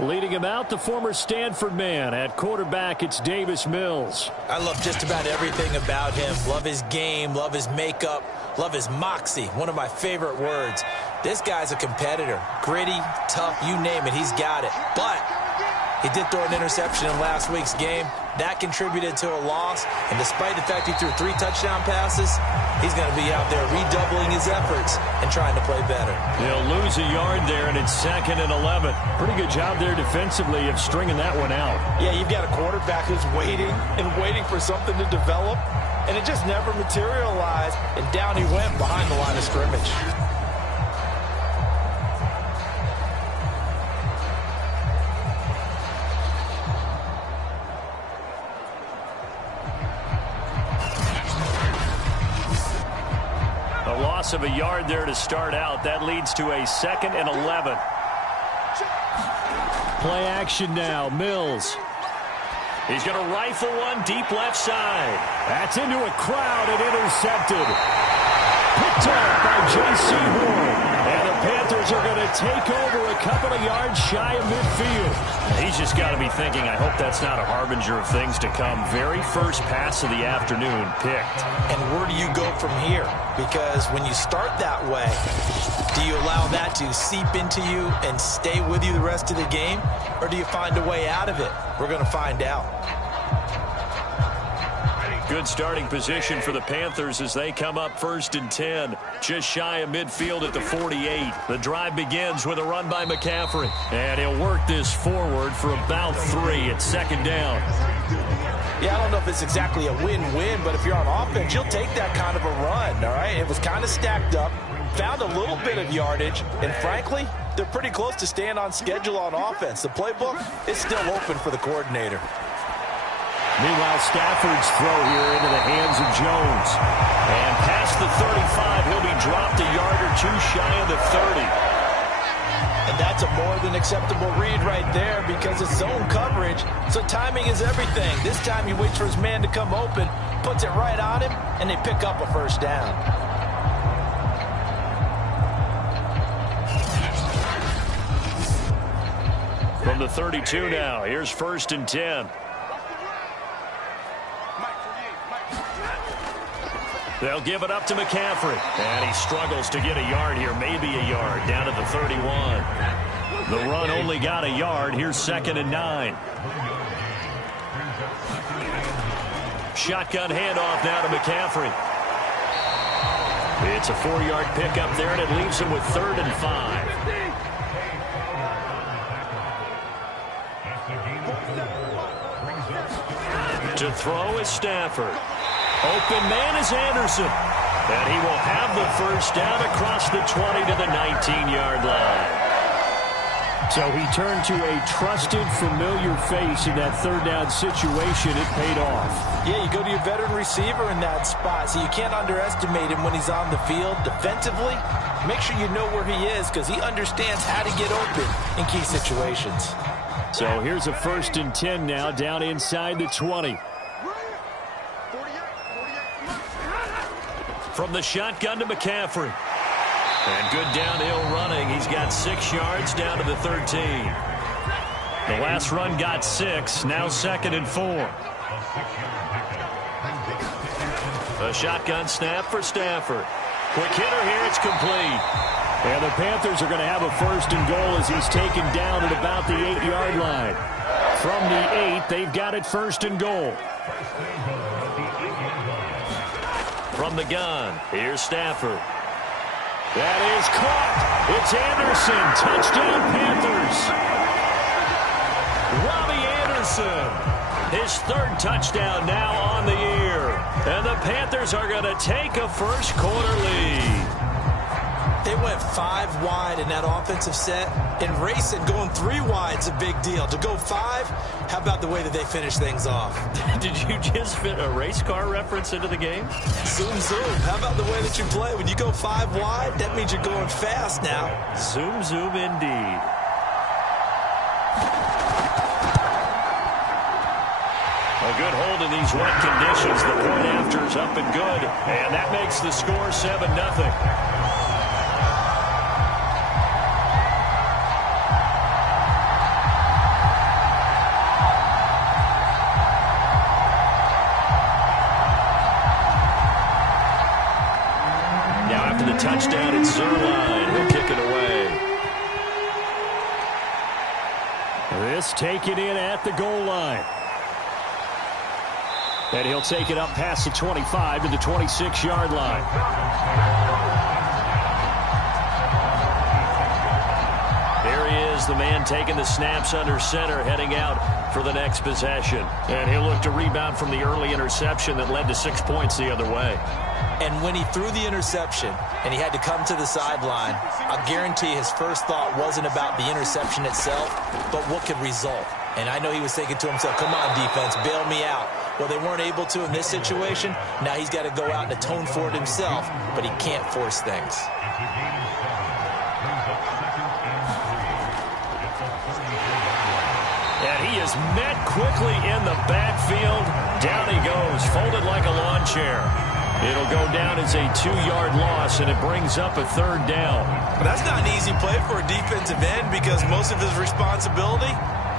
Leading him out, the former Stanford man. At quarterback, it's Davis Mills. I love just about everything about him. Love his game, love his makeup, love his moxie. One of my favorite words. This guy's a competitor. Gritty, tough, you name it, he's got it. But he did throw an interception in last week's game. That contributed to a loss. And despite the fact he threw 3 touchdown passes, he's going to be out there redoubling his efforts and trying to play better. He'll lose a yard there, and it's 2nd and 11. Pretty good job there defensively of stringing that one out. Yeah, you've got a quarterback who's waiting and waiting for something to develop, and it just never materialized, and down he went behind the line of scrimmage. Of a yard there to start out. That leads to a 2nd and 11. Play action now. Mills. He's going to rifle one deep left side. That's into a crowd and intercepted. Picked up by J.C. Horn. And the Panthers are going to take over a couple of yards shy of midfield. He's just got to be thinking, I hope that's not a harbinger of things to come. Very first pass of the afternoon picked. And where do you go from here? Because when you start that way, do you allow that to seep into you and stay with you the rest of the game? Or do you find a way out of it? We're going to find out. Good starting position for the Panthers as they come up 1st and 10. Just shy of midfield at the 48. The drive begins with a run by McCaffrey. And he'll work this forward for about 3 at 2nd down. Yeah, I don't know if it's exactly a win-win, but if you're on offense, you'll take that kind of a run, all right? It was kind of stacked up, found a little bit of yardage, and frankly, they're pretty close to staying on schedule on offense. The playbook is still open for the coordinator. Meanwhile, Stafford's throw here into the hands of Jones. And past the 35, he'll be dropped a yard or 2 shy of the 30. And that's a more than acceptable read right there because it's zone coverage, so timing is everything. This time he waits for his man to come open, puts it right on him, and they pick up a 1st down. From the 32 now, here's 1st and 10. They'll give it up to McCaffrey. And he struggles to get a yard here, maybe a yard, down to the 31. The run only got a yard. Here's 2nd and 9. Shotgun handoff now to McCaffrey. It's a 4-yard pickup there, and it leaves him with 3rd and 5. To throw is Stafford. Open man is Anderson. And he will have the 1st down across the 20 to the 19-yard line. So he turned to a trusted, familiar face in that 3rd down situation. It paid off. Yeah, you go to your veteran receiver in that spot, so you can't underestimate him when he's on the field defensively. Make sure you know where he is because he understands how to get open in key situations. So here's a 1st and 10 now down inside the 20. From the shotgun to McCaffrey. And good downhill running. He's got 6 yards down to the 13. The last run got 6. Now 2nd and 4. A shotgun snap for Stafford. Quick hitter here. It's complete. And the Panthers are going to have a 1st and goal as he's taken down at about the 8-yard line. From the 8, they've got it 1st and goal. From the gun, here's Stafford. That is caught. It's Anderson. Touchdown, Panthers. Robbie Anderson. His 3rd touchdown now on the year. And the Panthers are going to take a 1st quarter lead. They went 5 wide in that offensive set. And racing, going 3 wide is a big deal. To go 5, how about the way that they finish things off? Did you just fit a race car reference into the game? Zoom, zoom. How about the way that you play? When you go 5 wide, that means you're going fast now. Zoom, zoom indeed. A good hold in these wet conditions. The point after is up and good. And that makes the score 7-0. Touchdown at Zerline. He'll kick it away. This taken in at the goal line. And he'll take it up past the 25 to the 26-yard line. There he is, the man taking the snaps under center, heading out for the next possession. And he'll look to rebound from the early interception that led to 6 points the other way. And when he threw the interception and he had to come to the sideline, I guarantee his first thought wasn't about the interception itself, but what could result. And I know he was thinking to himself, come on, defense, bail me out. Well, they weren't able to in this situation. Now he's got to go out and atone for it himself, but he can't force things. And he is met quickly in the backfield. Down he goes, folded like a lawn chair. It'll go down as a 2-yard loss, and it brings up a 3rd down. But that's not an easy play for a defensive end because most of his responsibility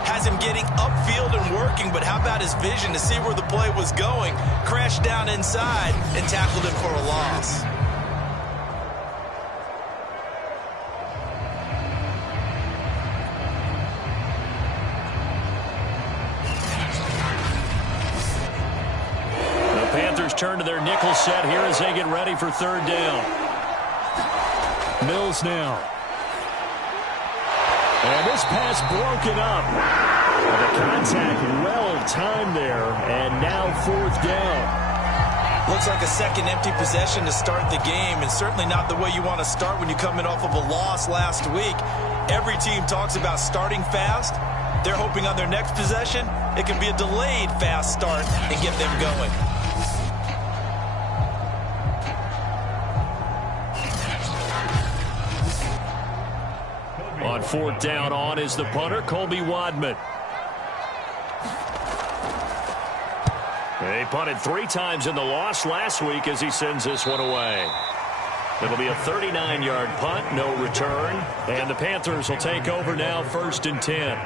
has him getting upfield and working, but how about his vision to see where the play was going, crashed down inside, and tackled him for a loss. Panthers turn to their nickel set here as they get ready for third down. Mills now. And this pass broken up. The contact well timed there, and now fourth down. Looks like a second empty possession to start the game, and certainly not the way you want to start when you come in off of a loss last week. Every team talks about starting fast. They're hoping on their next possession, it can be a delayed fast start and get them going. On fourth down, on is the punter, Colby Wadman. He punted 3 times in the loss last week as he sends this one away. It'll be a 39-yard punt, no return. And the Panthers will take over now, 1st and 10.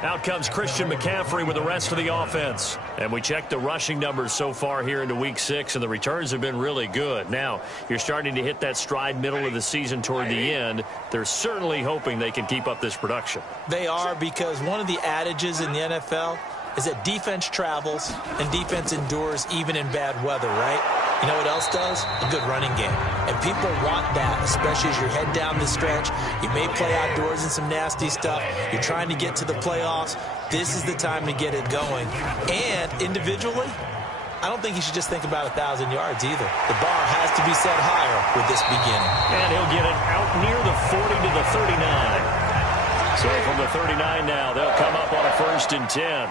Out comes Christian McCaffrey with the rest of the offense. And we checked the rushing numbers so far here into Week 6, and the returns have been really good. Now, you're starting to hit that stride middle of the season toward the end. They're certainly hoping they can keep up this production. They are, because one of the adages in the NFL is that defense travels and defense endures even in bad weather, right? You know what else does? A good running game. And people want that, especially as you're heading down the stretch. You may play outdoors in some nasty stuff. You're trying to get to the playoffs. This is the time to get it going. And individually, I don't think you should just think about 1,000 yards either. The bar has to be set higher with this beginning. And he'll get it out near the 40 to the 39. So from the 39 now, they'll come up on a 1st and 10.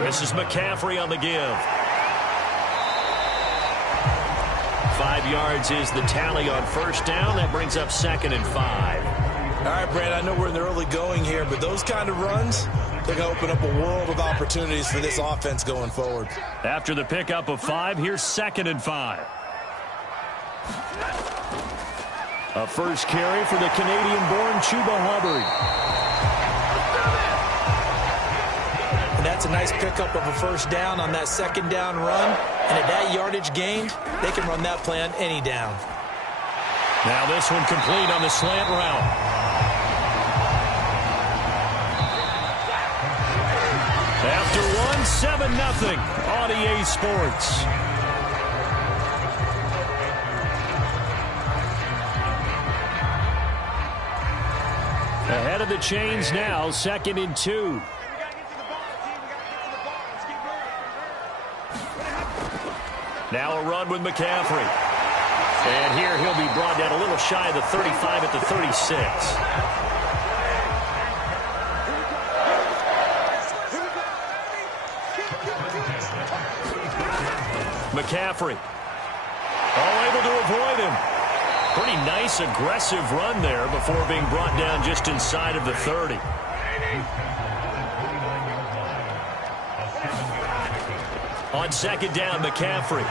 This is McCaffrey on the give. 5 yards is the tally on first down. That brings up 2nd and 5. All right, Brad, I know we're in the early going here, but those kind of runs, they're going to open up a world of opportunities for this offense going forward. After the pickup of 5, here's 2nd and 5. A first carry for the Canadian-born Chuba Hubbard. That's a nice pickup of a first down on that 2nd down run. And at that yardage gained, they can run that play on any down. Now this one complete on the slant route. After one, 7-0 on EA Sports. Ahead of the chains now, 2nd and 2. Now a run with McCaffrey. And here he'll be brought down a little shy of the 35 at the 36. McCaffrey. All able to avoid him. Pretty nice, aggressive run there before being brought down just inside of the 30. On 2nd down, McCaffrey.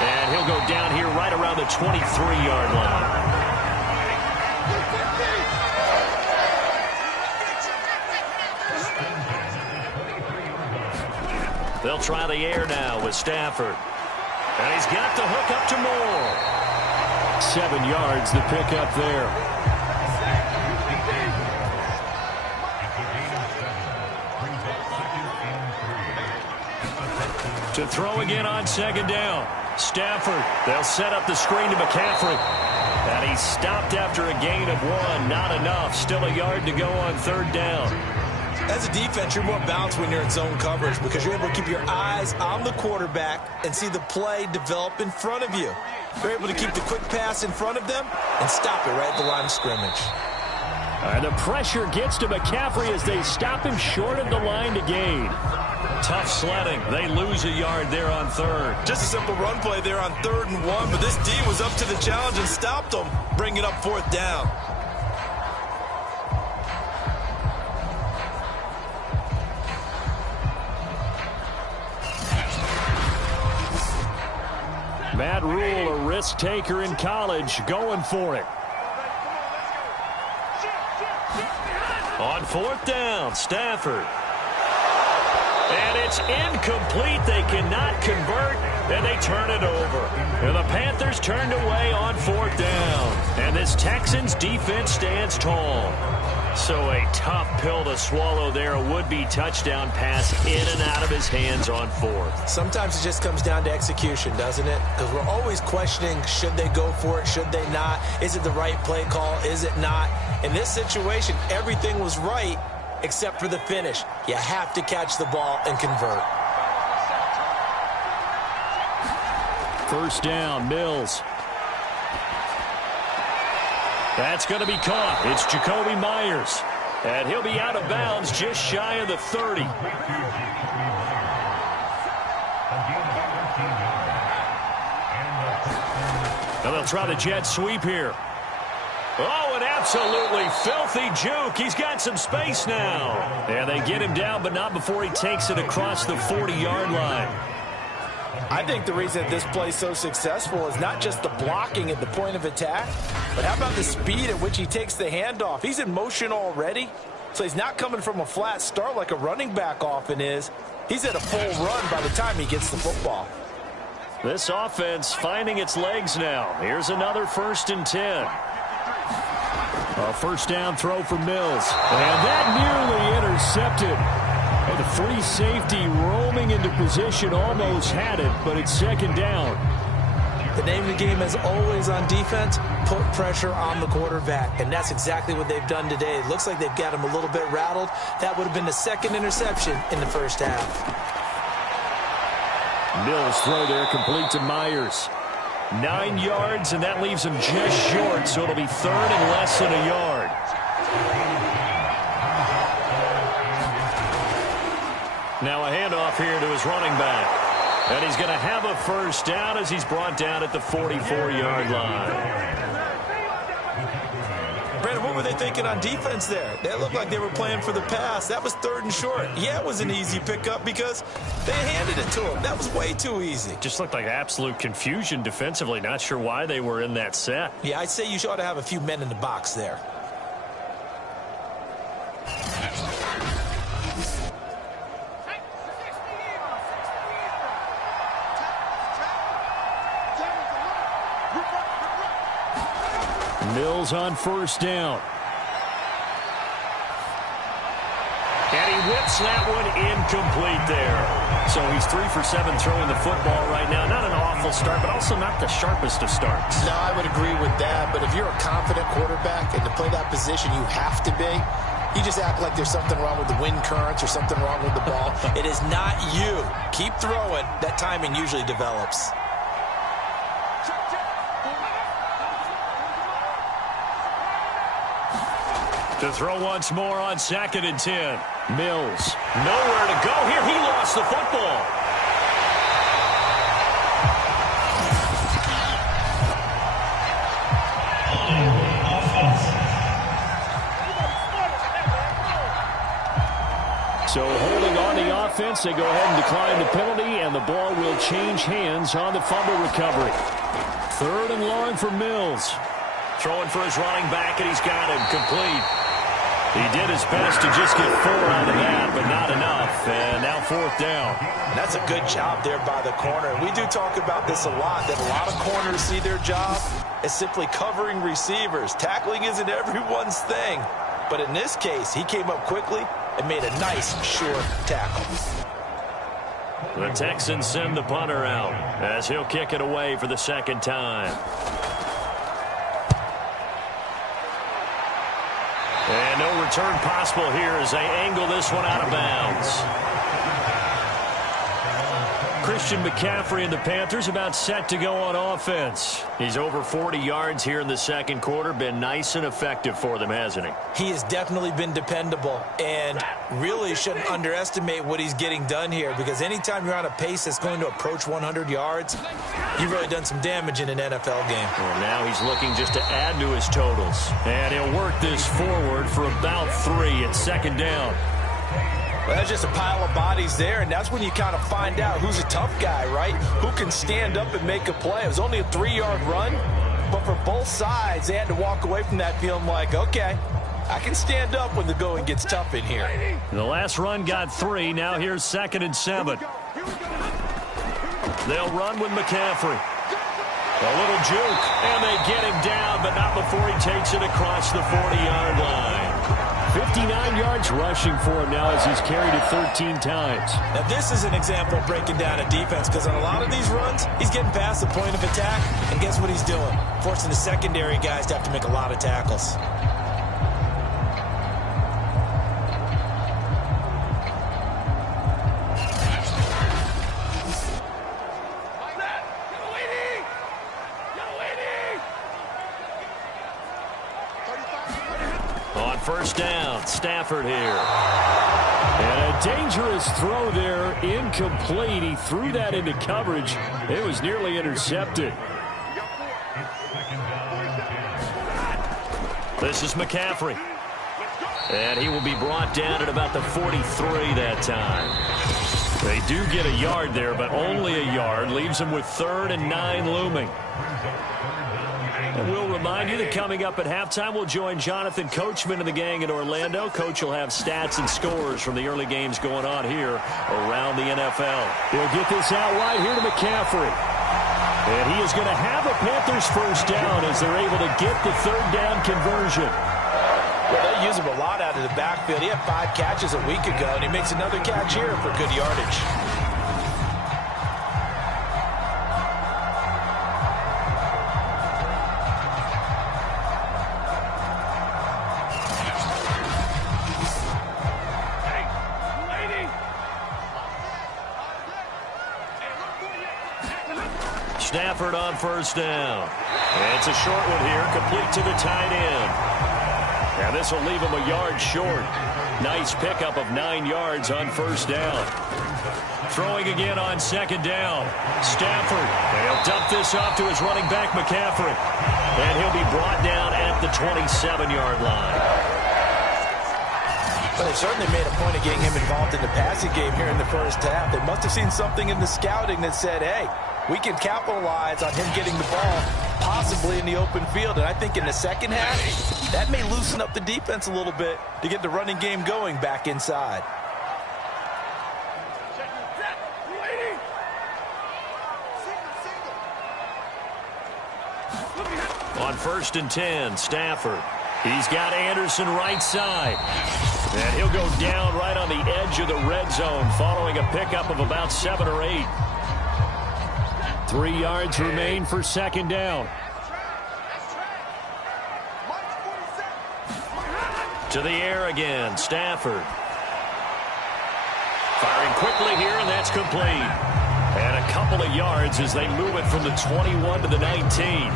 And he'll go down here right around the 23-yard line. They'll try the air now with Stafford. And he's got the hook up to Moore. 7 yards, the pickup there. To throw again on 2nd down. Stafford. They'll set up the screen to McCaffrey. And he's stopped after a gain of 1. Not enough. Still a yard to go on 3rd down. As a defense, you're more balanced when you're in zone coverage because you're able to keep your eyes on the quarterback and see the play develop in front of you. You're able to keep the quick pass in front of them and stop it right at the line of scrimmage. And the pressure gets to McCaffrey as they stop him short of the line to gain. Tough sledding. They lose a yard there on 3rd. Just a simple run play there on 3rd and 1, but this D was up to the challenge and stopped them, bringing up 4th down. Matt Rule, a risk taker in college, going for it. On 4th down, Stafford. And it's incomplete. They cannot convert, and they turn it over. And the Panthers turned away on 4th down. And this Texans defense stands tall. So a tough pill to swallow there. A would-be touchdown pass in and out of his hands on fourth. Sometimes it just comes down to execution, doesn't it? Because we're always questioning, should they go for it, should they not? Is it the right play call, is it not? In this situation, everything was right except for the finish. You have to catch the ball and convert. First down, Mills. That's going to be caught. It's Jacoby Myers. And he'll be out of bounds just shy of the 30. Now they'll try the jet sweep here. Oh, an absolutely filthy juke. He's got some space now. And they get him down, but not before he takes it across the 40-yard line. I think the reason that this play is so successful is not just the blocking at the point of attack, but how about the speed at which he takes the handoff? He's in motion already, so he's not coming from a flat start like a running back often is. He's at a full run by the time he gets the football. This offense finding its legs now. Here's another 1st and 10. A first down throw for Mills. And that nearly intercepted. And the free safety roaming into position almost had it, but it's 2nd down. The name of the game is always on defense, put pressure on the quarterback. And that's exactly what they've done today. It looks like they've got him a little bit rattled. That would have been the 2nd interception in the first half. Mills throw there complete to Myers. 9 yards, and that leaves him just short, so it'll be 3rd and less than a yard. Now a handoff here to his running back. And he's going to have a first down as he's brought down at the 44-yard line. Brandon, what were they thinking on defense there? They looked like they were playing for the pass. That was 3rd and short. Yeah, it was an easy pickup because they handed it to him. That was way too easy. Just looked like absolute confusion defensively. Not sure why they were in that set. Yeah, I'd say you ought to have a few men in the box there. Mills on first down. And he whips that one incomplete there. So he's 3 for 7 throwing the football right now. Not an awful start, but also not the sharpest of starts. No, I would agree with that. But if you're a confident quarterback and to play that position, you have to be. You just act like there's something wrong with the wind currents or something wrong with the ball. It is not you. Keep throwing. That timing usually develops. To throw once more on 2nd and 10. Mills. Nowhere to go here. He lost the football. So holding on the offense, they go ahead and decline the penalty, and the ball will change hands on the fumble recovery. 3rd and long for Mills. Throwing for his running back, and he's got him complete. He did his best to just get 4 out of that, but not enough. And now 4th down. That's a good job there by the corner. We do talk about this a lot, that a lot of corners see their job as simply covering receivers. Tackling isn't everyone's thing. But in this case, he came up quickly and made a nice, short tackle. The Texans send the punter out as he'll kick it away for the 2nd time. And no return possible here as they angle this one out of bounds. Christian McCaffrey and the Panthers about set to go on offense. He's over 40 yards here in the 2nd quarter. Been nice and effective for them, hasn't he? He has definitely been dependable and really shouldn't underestimate what he's getting done here, because anytime you're on a pace that's going to approach 100 yards, you've really done some damage in an NFL game. Well, now he's looking just to add to his totals. And he'll work this forward for about 3 at 2nd down. Well, that's just a pile of bodies there, and that's when you kind of find out who's a tough guy, right? Who can stand up and make a play. It was only a 3-yard run, but for both sides, they had to walk away from that feeling like, okay, I can stand up when the going gets tough in here. The last run got 3. Now here's 2nd and 7. They'll run with McCaffrey. A little juke, and they get him down, but not before he takes it across the 40-yard line. 59 yards rushing for him now as he's carried it 13 times. Now, this is an example of breaking down a defense because on a lot of these runs, he's getting past the point of attack, and guess what he's doing? Forcing the secondary guys to have to make a lot of tackles. On first down, Stafford here. And a dangerous throw there, incomplete. He threw that into coverage. It was nearly intercepted. This is McCaffrey. And he will be brought down at about the 43 that time. They do get a yard there, but only a yard. Leaves them with 3rd and 9 looming. And we'll remind you that coming up at halftime, we'll join Jonathan Coachman and the gang in Orlando. Coach will have stats and scores from the early games going on here around the NFL. He'll get this out wide here to McCaffrey. And he is going to have a Panthers first down as they're able to get the 3rd down conversion. Well, they use him a lot out of the backfield. He had 5 catches a week ago, and he makes another catch here for good yardage. Stafford on first down. And it's a short one here, complete to the tight end. And this will leave him a yard short. Nice pickup of 9 yards on first down. Throwing again on second down. Stafford. And he'll dump this off to his running back, McCaffrey. And he'll be brought down at the 27-yard line. But they certainly made a point of getting him involved in the passing game here in the first half. They must have seen something in the scouting that said, hey, we can capitalize on him getting the ball possibly in the open field. And I think in the second half, that may loosen up the defense a little bit to get the running game going back inside. On 1st and 10, Stafford. He's got Anderson right side. And he'll go down right on the edge of the red zone following a pickup of about 7 or 8. 3 yards remain for second down. To the air again, Stafford. Firing quickly here, and that's complete. And a couple of yards as they move it from the 21 to the 19.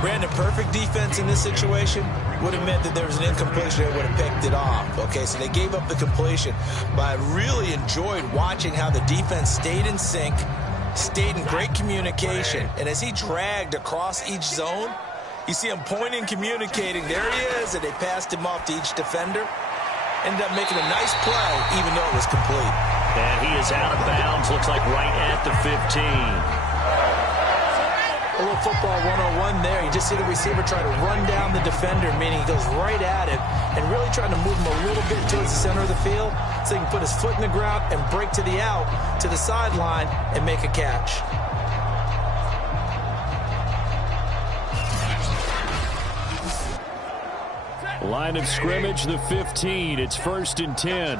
Brandon, perfect defense in this situation would have meant that there was an incompletion that would have picked it off. Okay, so they gave up the completion. But I really enjoyed watching how the defense stayed in sync, stayed in great communication. And as he dragged across each zone, you see him pointing, communicating. There he is, and they passed him off to each defender. Ended up making a nice play, even though it was complete. And he is out of bounds, looks like right at the 15. A little football 101 there. You just see the receiver try to run down the defender, meaning he goes right at it and really trying to move him a little bit towards the center of the field so he can put his foot in the ground and break to the out, to the sideline, and make a catch. Line of scrimmage, the 15. It's 1st and 10.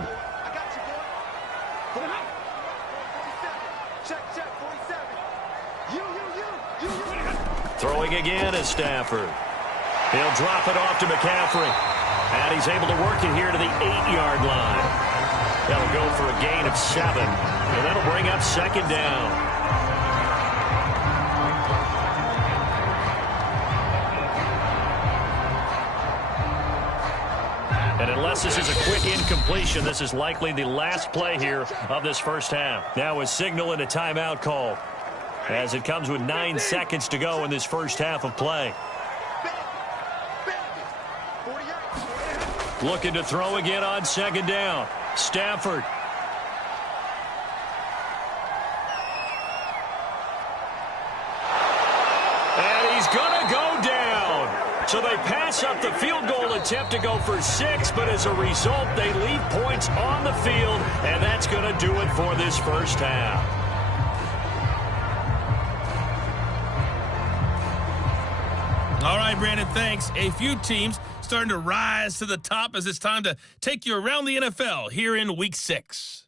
Throwing again is Stafford. He'll drop it off to McCaffrey. And he's able to work it here to the 8-yard line. That'll go for a gain of 7. And that'll bring up second down. And unless this is a quick incompletion, this is likely the last play here of this first half. Now a signal and a timeout call, as it comes with 9 seconds to go in this first half of play. Looking to throw again on second down. Stafford. And he's going to go down. So they pass up the field goal attempt to go for 6, but as a result, they leave points on the field, and that's going to do it for this first half. All right, Brandon, thanks. A few teams starting to rise to the top as it's time to take you around the NFL here in Week 6.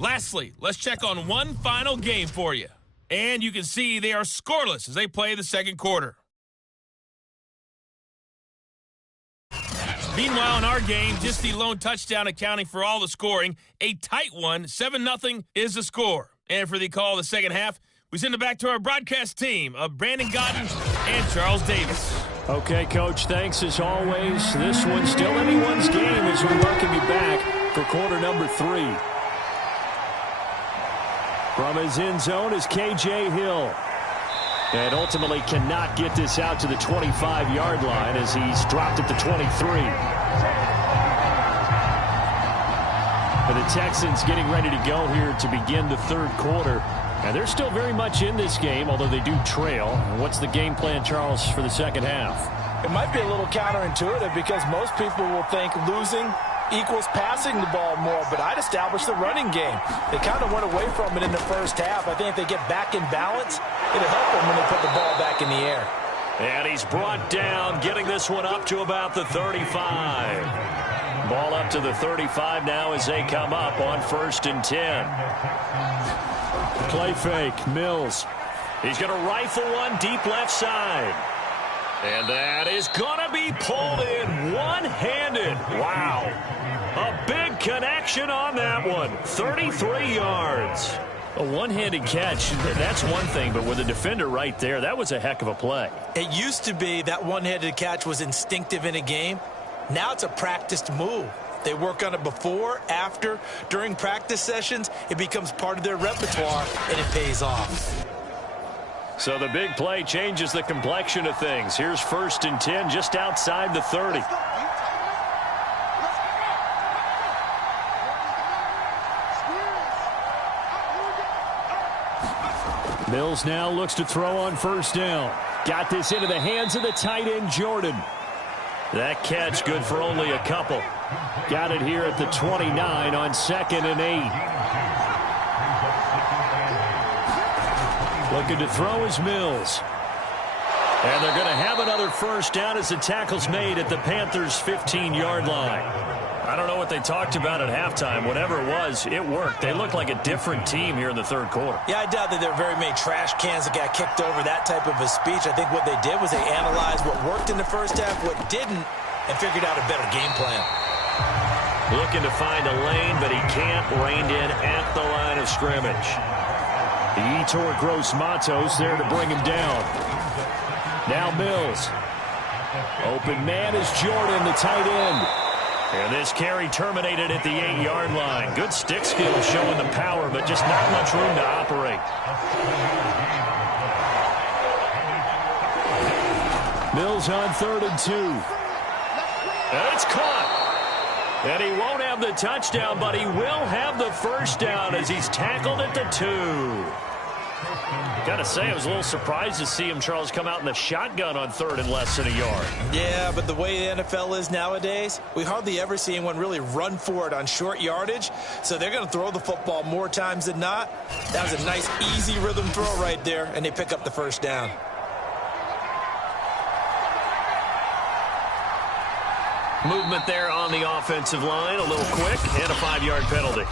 Lastly, let's check on one final game for you. And you can see they are scoreless as they play the second quarter. Meanwhile, in our game, just the lone touchdown accounting for all the scoring. A tight one, 7-0 is the score. And for the call of the second half, we send it back to our broadcast team of Brandon Godden and Charles Davis. Okay, Coach, thanks as always. This one's still anyone's game as we welcome you back for quarter number 3. From his end zone is K.J. Hill. And ultimately cannot get this out to the 25-yard line as he's dropped at the 23. And the Texans getting ready to go here to begin the third quarter. And they're still very much in this game, although they do trail. What's the game plan, Charles, for the second half? It might be a little counterintuitive because most people will think losing equals passing the ball more, but I'd establish the running game. They kind of went away from it in the first half. I think if they get back in balance, it'll help them when they put the ball back in the air. And he's brought down, getting this one up to about the 35. Ball up to the 35 now as they come up on 1st and 10. Play fake, Mills. He's going to rifle one deep left side. And that is going to be pulled in one-handed. Wow. A big connection on that one. 33 yards. A one-handed catch, that's one thing, but with a defender right there, that was a heck of a play. It used to be that one-handed catch was instinctive in a game. Now it's a practiced move. They work on it before, after, during practice sessions. It becomes part of their repertoire, and it pays off. So the big play changes the complexion of things. Here's 1st and 10 just outside the 30. Mills now looks to throw on 1st down. Got this into the hands of the tight end, Jordan. That catch good for only a couple. Got it here at the 29 on 2nd and 8. Looking to throw is Mills. And they're going to have another 1st down as the tackle's made at the Panthers' 15-yard line. I don't know what they talked about at halftime. Whatever it was, it worked. They look like a different team here in the third quarter. Yeah, I doubt that there are very many trash cans that got kicked over, that type of a speech. I think what they did was they analyzed what worked in the first half, what didn't, and figured out a better game plan. Looking to find a lane, but he can't. Reined in at the line of scrimmage. Yetur Gross-Matos there to bring him down. Now Mills. Open man is Jordan, the tight end. And this carry terminated at the 8-yard line. Good stick skills showing the power, but just not much room to operate. Mills on 3rd and 2. And it's caught. And he won't have the touchdown, but he will have the 1st down as he's tackled at the 2. Gotta say, I was a little surprised to see him, Charles, come out in the shotgun on 3rd and less than a yard. Yeah, but the way the NFL is nowadays, we hardly ever see anyone really run for it on short yardage. So they're going to throw the football more times than not. That was a nice, easy rhythm throw right there, and they pick up the 1st down. Movement there on the offensive line, a little quick, and a 5-yard penalty.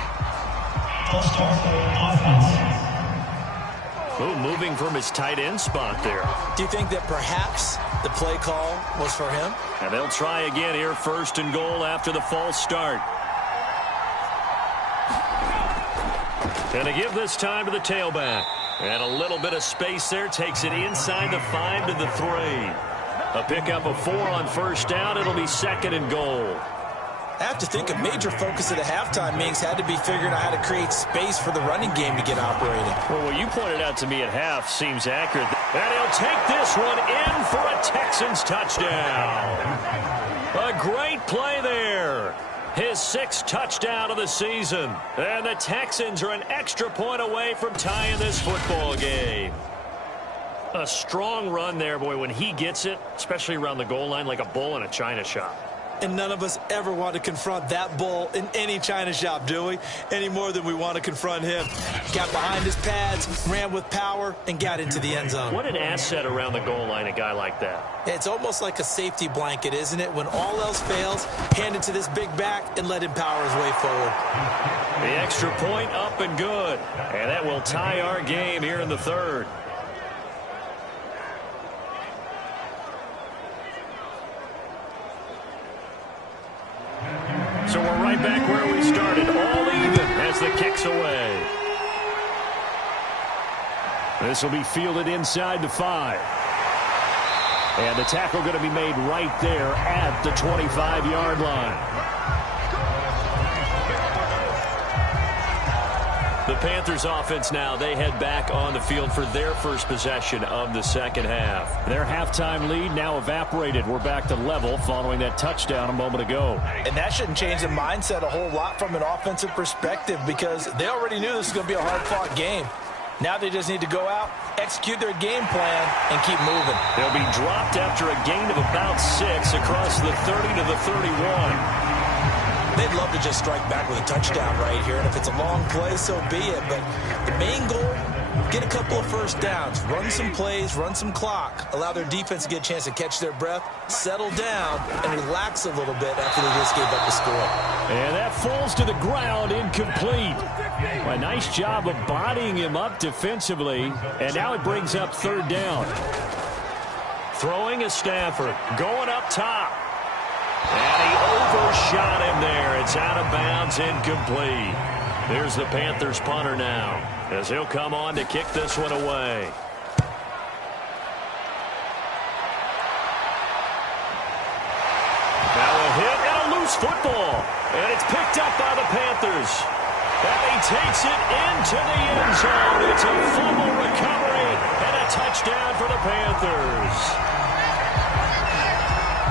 Oh, moving from his tight end spot there. Do you think that perhaps the play call was for him? And they'll try again here, 1st and goal after the false start. And to give this time to the tailback. And a little bit of space there, takes it inside the 5 to the 3. A pickup of 4 on 1st down. It'll be 2nd and goal. I have to think a major focus of the halftime meetings had to be figuring out how to create space for the running game to get operating. Well, what you pointed out to me at half seems accurate. And he'll take this one in for a Texans touchdown. A great play there. His 6th touchdown of the season. And the Texans are an extra point away from tying this football game. A strong run there, boy, when he gets it, especially around the goal line, like a bull in a china shop. And none of us ever want to confront that bull in any china shop, do we? Any more than we want to confront him. Got behind his pads, ran with power, and got into the end zone. What an asset around the goal line, a guy like that. It's almost like a safety blanket, isn't it? When all else fails, hand it to this big back and let him power his way forward. The extra point up and good. And that will tie our game here in the 3rd. So we're right back where we started, all even as the kick's away. This will be fielded inside the 5. And the tackle going to be made right there at the 25-yard line. The Panthers offense now, they head back on the field for their first possession of the second half. Their halftime lead now evaporated. We're back to level following that touchdown a moment ago. And that shouldn't change the mindset a whole lot from an offensive perspective because they already knew this was going to be a hard-fought game. Now they just need to go out, execute their game plan, and keep moving. They'll be dropped after a gain of about 6 across the 30 to the 31. They'd love to just strike back with a touchdown right here, and if it's a long play, so be it. But the main goal, get a couple of first downs, run some plays, run some clock, allow their defense to get a chance to catch their breath, settle down, and relax a little bit after they just gave up the score. And that falls to the ground, incomplete. A nice job of bodying him up defensively, and now it brings up 3rd down. Throwing is Stafford, going up top. And he overshot him there. It's out of bounds, incomplete. There's the Panthers punter now, as he'll come on to kick this one away. Now a hit and a loose football. And it's picked up by the Panthers. And he takes it into the end zone. It's a fumble recovery and a touchdown for the Panthers.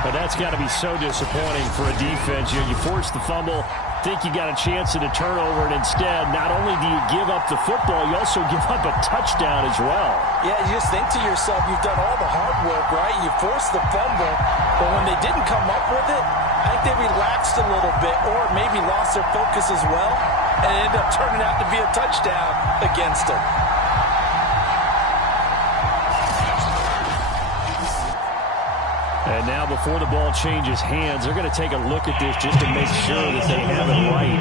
But that's got to be so disappointing for a defense. You force the fumble, think you got a chance at a turnover, and instead, not only do you give up the football, you also give up a touchdown as well. Yeah, you just think to yourself, you've done all the hard work, right? You forced the fumble, but when they didn't come up with it, I think they relaxed a little bit or maybe lost their focus as well, and it ended up turning out to be a touchdown against them. And now before the ball changes hands, they're going to take a look at this just to make sure that they have it right.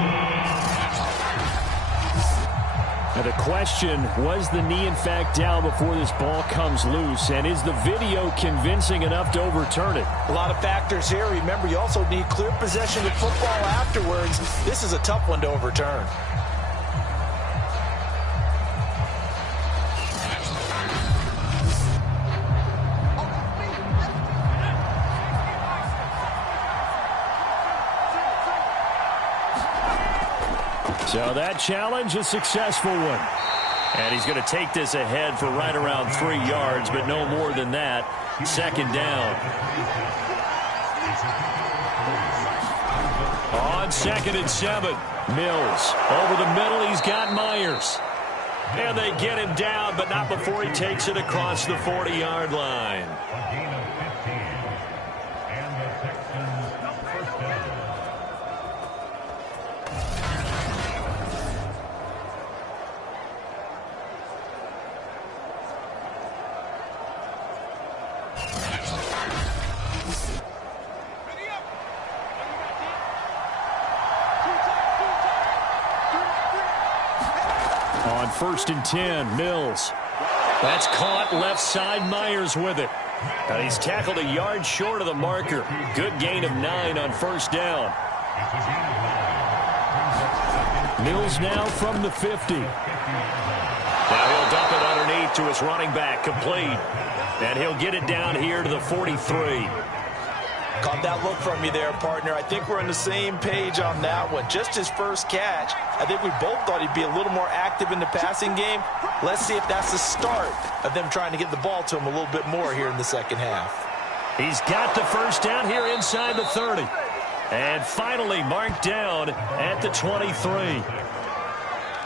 Now the question, was the knee in fact down before this ball comes loose? And is the video convincing enough to overturn it? A lot of factors here. Remember, you also need clear possession of football afterwards. This is a tough one to overturn. So that challenge, a successful one. And he's going to take this ahead for right around 3 yards, but no more than that. 2nd down. On 2nd and 7. Mills over the middle. He's got Myers. And they get him down, but not before he takes it across the 40-yard line. On 1st and 10, Mills. That's caught left side. Myers with it. And he's tackled a yard short of the marker. Good gain of 9 on 1st down. Mills now from the 50. Now he'll dump it underneath to his running back, complete. And he'll get it down here to the 43. Caught that look from you there, partner. I think we're on the same page on that one. Just his first catch. I think we both thought he'd be a little more active in the passing game. Let's see if that's the start of them trying to get the ball to him a little bit more here in the second half. He's got the first down here inside the 30. And finally marked down at the 23.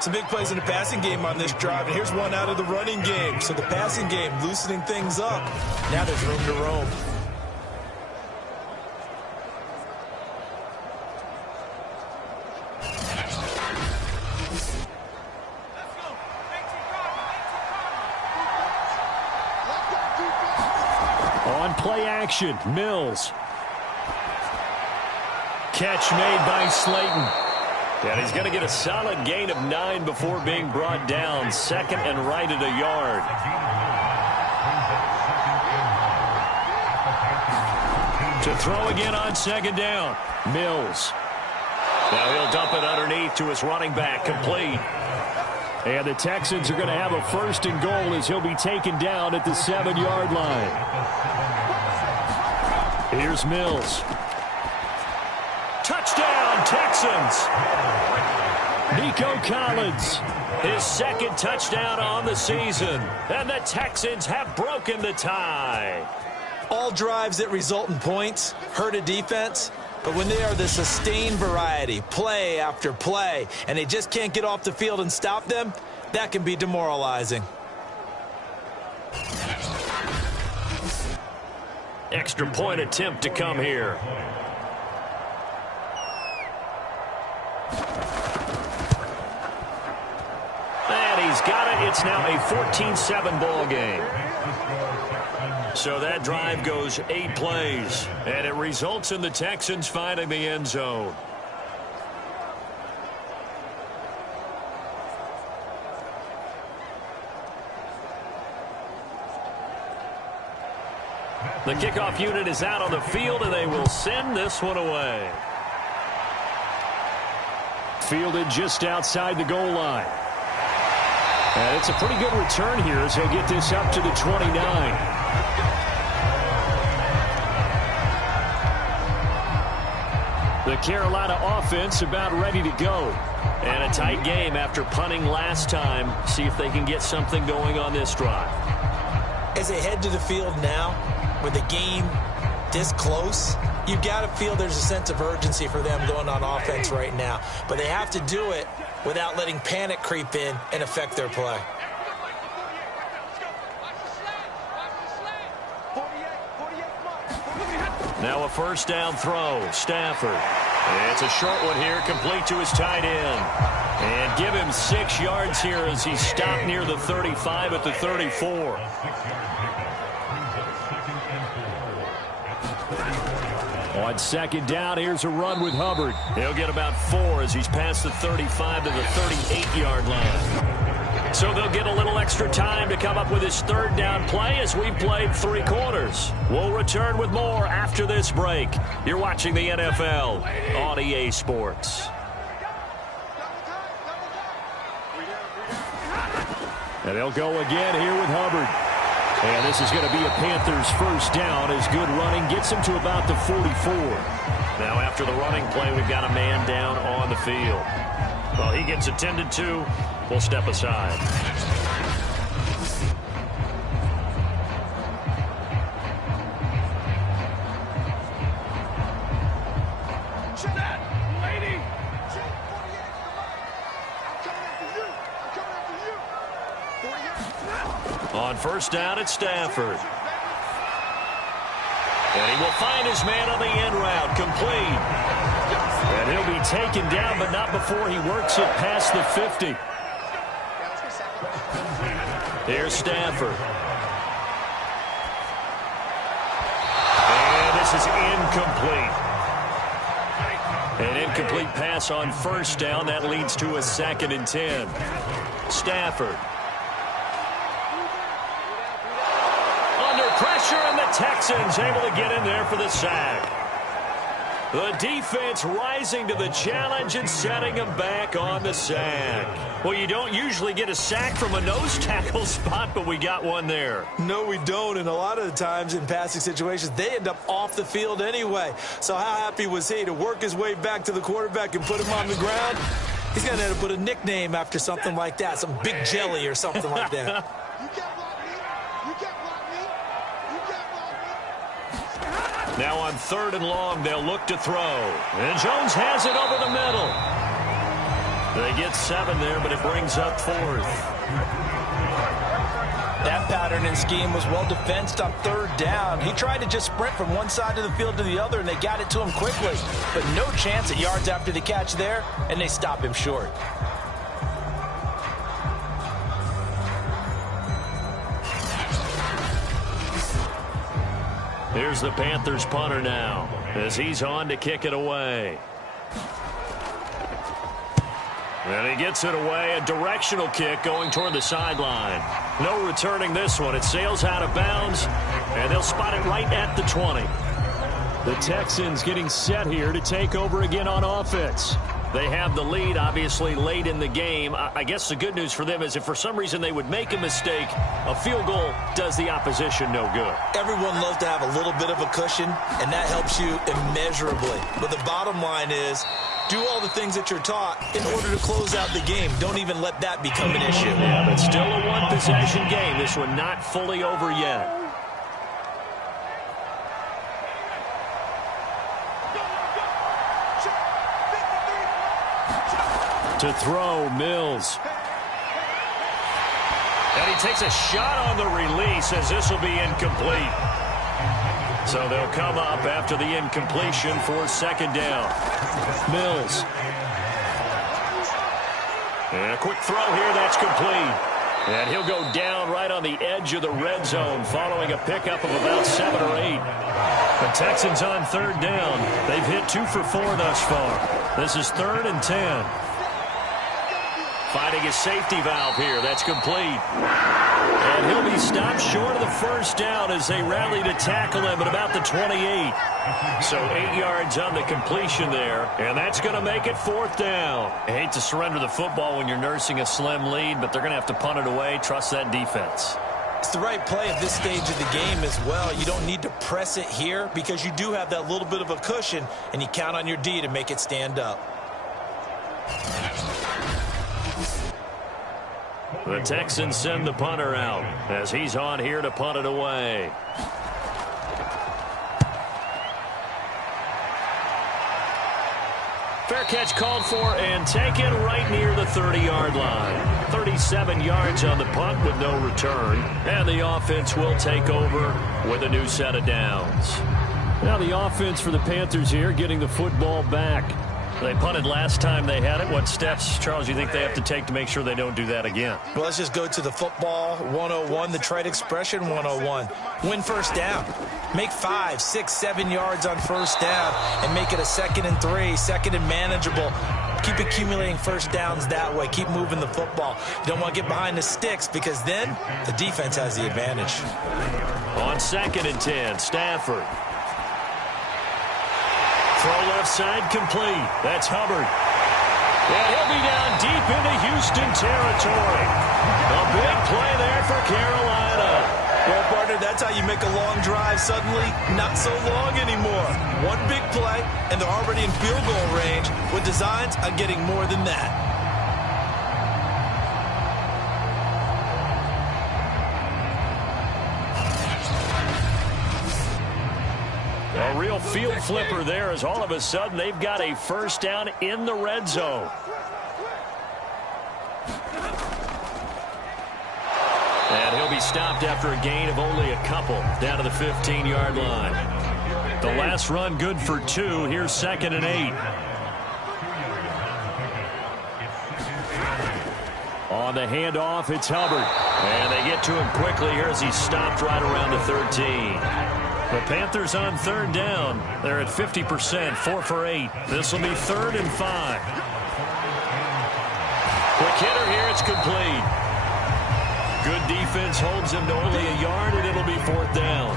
Some big plays in the passing game on this drive, and here's one out of the running game. So the passing game loosening things up. Now there's room to roam. On play action, Mills. Catch made by Slayton. And he's going to get a solid gain of 9 before being brought down. Second and right at a yard. To throw again on second down. Mills. Now he'll dump it underneath to his running back. Complete. And the Texans are going to have a first and goal as he'll be taken down at the 7-yard line. Here's Mills. Touchdown, Texans. Nico Collins, his second touchdown on the season. And the Texans have broken the tie. All drives that result in points hurt a defense, but when they are the sustained variety, play after play, and they just can't get off the field and stop them, that can be demoralizing. Extra point attempt to come here. And he's got it. It's now a 14-7 ball game. So that drive goes 8 plays, and it results in the Texans finding the end zone. The kickoff unit is out on the field, and they will send this one away. Fielded just outside the goal line. And it's a pretty good return here as he'll get this up to the 29. The Carolina offense about ready to go. And a tight game after punting last time. See if they can get something going on this drive. As they head to the field now, with the game this close, you've got to feel there's a sense of urgency for them going on offense right now. But they have to do it without letting panic creep in and affect their play. Now a first down throw. Stafford. It's a short one here, complete to his tight end. And give him 6 yards here as he stopped near the 35 at the 34. On second down, here's a run with Hubbard. He'll get about 4 as he's past the 35 to the 38-yard line. So they'll get a little extra time to come up with his third down play as we've played 3 quarters. We'll return with more after this break. You're watching the NFL on EA Sports. And they'll go again here with Hubbard. And this is going to be a Panthers first down as good running gets him to about the 44. Now after the running play, we've got a man down on the field. Well, he gets attended to. We'll step aside. On first down, it's Stafford. And he will find his man on the end route, complete. And he'll be taken down, but not before he works it past the 50. Here's Stafford. And this is incomplete. An incomplete pass on first down. That leads to a 2nd and 10. Stafford. Pressure, and the Texans able to get in there for the sack. The defense rising to the challenge and setting them back on the sack. Well, you don't usually get a sack from a nose tackle spot, but we got one there. No, we don't, and a lot of the times in passing situations, they end up off the field anyway. So how happy was he to work his way back to the quarterback and put him on the ground? He's going to end up with a nickname after something like that, some Big Jelly or something like that. Now on 3rd and long, they'll look to throw. And Jones has it over the middle. They get 7 there, but it brings up 4th. That pattern and scheme was well defensed on 3rd down. He tried to just sprint from one side of the field to the other, and they got it to him quickly. But no chance at yards after the catch there, and they stop him short. Here's the Panthers punter now as he's on to kick it away. And he gets it away, a directional kick going toward the sideline. No returning this one. It sails out of bounds, and they'll spot it right at the 20. The Texans getting set here to take over again on offense. They have the lead, obviously, late in the game. I guess the good news for them is if for some reason they would make a mistake, a field goal does the opposition no good. Everyone loves to have a little bit of a cushion, and that helps you immeasurably. But the bottom line is, do all the things that you're taught in order to close out the game. Don't even let that become an issue. Yeah, but still a one-possession game. This one not fully over yet. To throw, Mills. And he takes a shot on the release as this will be incomplete. So they'll come up after the incompletion for 2nd down. Mills. And a quick throw here, that's complete. And he'll go down right on the edge of the red zone following a pickup of about 7 or 8. The Texans on 3rd down. They've hit 2 for 4 thus far. This is 3rd and 10. Finding his safety valve here. That's complete. And he'll be stopped short of the 1st down as they rally to tackle him at about the 28. So 8 yards on the completion there. And that's going to make it 4th down. I hate to surrender the football when you're nursing a slim lead, but they're going to have to punt it away. Trust that defense. It's the right play at this stage of the game as well. You don't need to press it here because you do have that little bit of a cushion, and you count on your D to make it stand up. The Texans send the punter out as he's on here to punt it away. Fair catch called for and taken right near the 30-yard line. 37 yards on the punt with no return. And the offense will take over with a new set of downs. Now the offense for the Panthers here getting the football back. They punted last time they had it. What steps, Charles, you think they have to take to make sure they don't do that again? Well, let's just go to the football 101, the trade expression 101. Win 1st down. Make 5, 6, 7 yards on 1st down and make it a 2nd and 3, 2nd and manageable. Keep accumulating 1st downs that way. Keep moving the football. You don't want to get behind the sticks because then the defense has the advantage. On 2nd and 10, Stafford. Throw left side complete. That's Hubbard. And he'll be down deep into Houston territory. A big play there for Carolina. Well, partner, that's how you make a long drive suddenly not so long anymore. One big play, and they're already in field goal range with designs on getting more than that. A real field flipper there as all of a sudden they've got a 1st down in the red zone. And he'll be stopped after a gain of only a couple down to the 15-yard line. The last run good for 2. Here's 2nd and 8. On the handoff, it's Hubbard. And they get to him quickly here as he's stopped right around the 13. The Panthers on 3rd down. They're at 50%, 4 for 8. This will be 3rd and 5. Quick hitter here, it's complete. Good defense holds him to only a yard, and it'll be 4th down.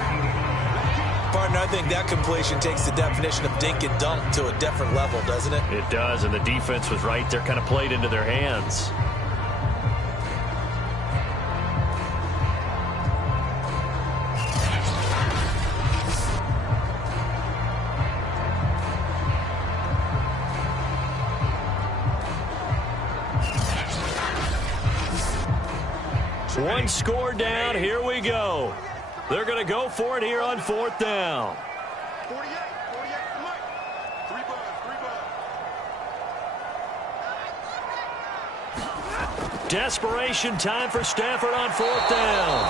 Partner, I think that completion takes the definition of dink and dunk to a different level, doesn't it? It does, and the defense was right there, kind of played into their hands. One score down. Here we go. They're going to go for it here on 4th down. Desperation time for Stafford on 4th down.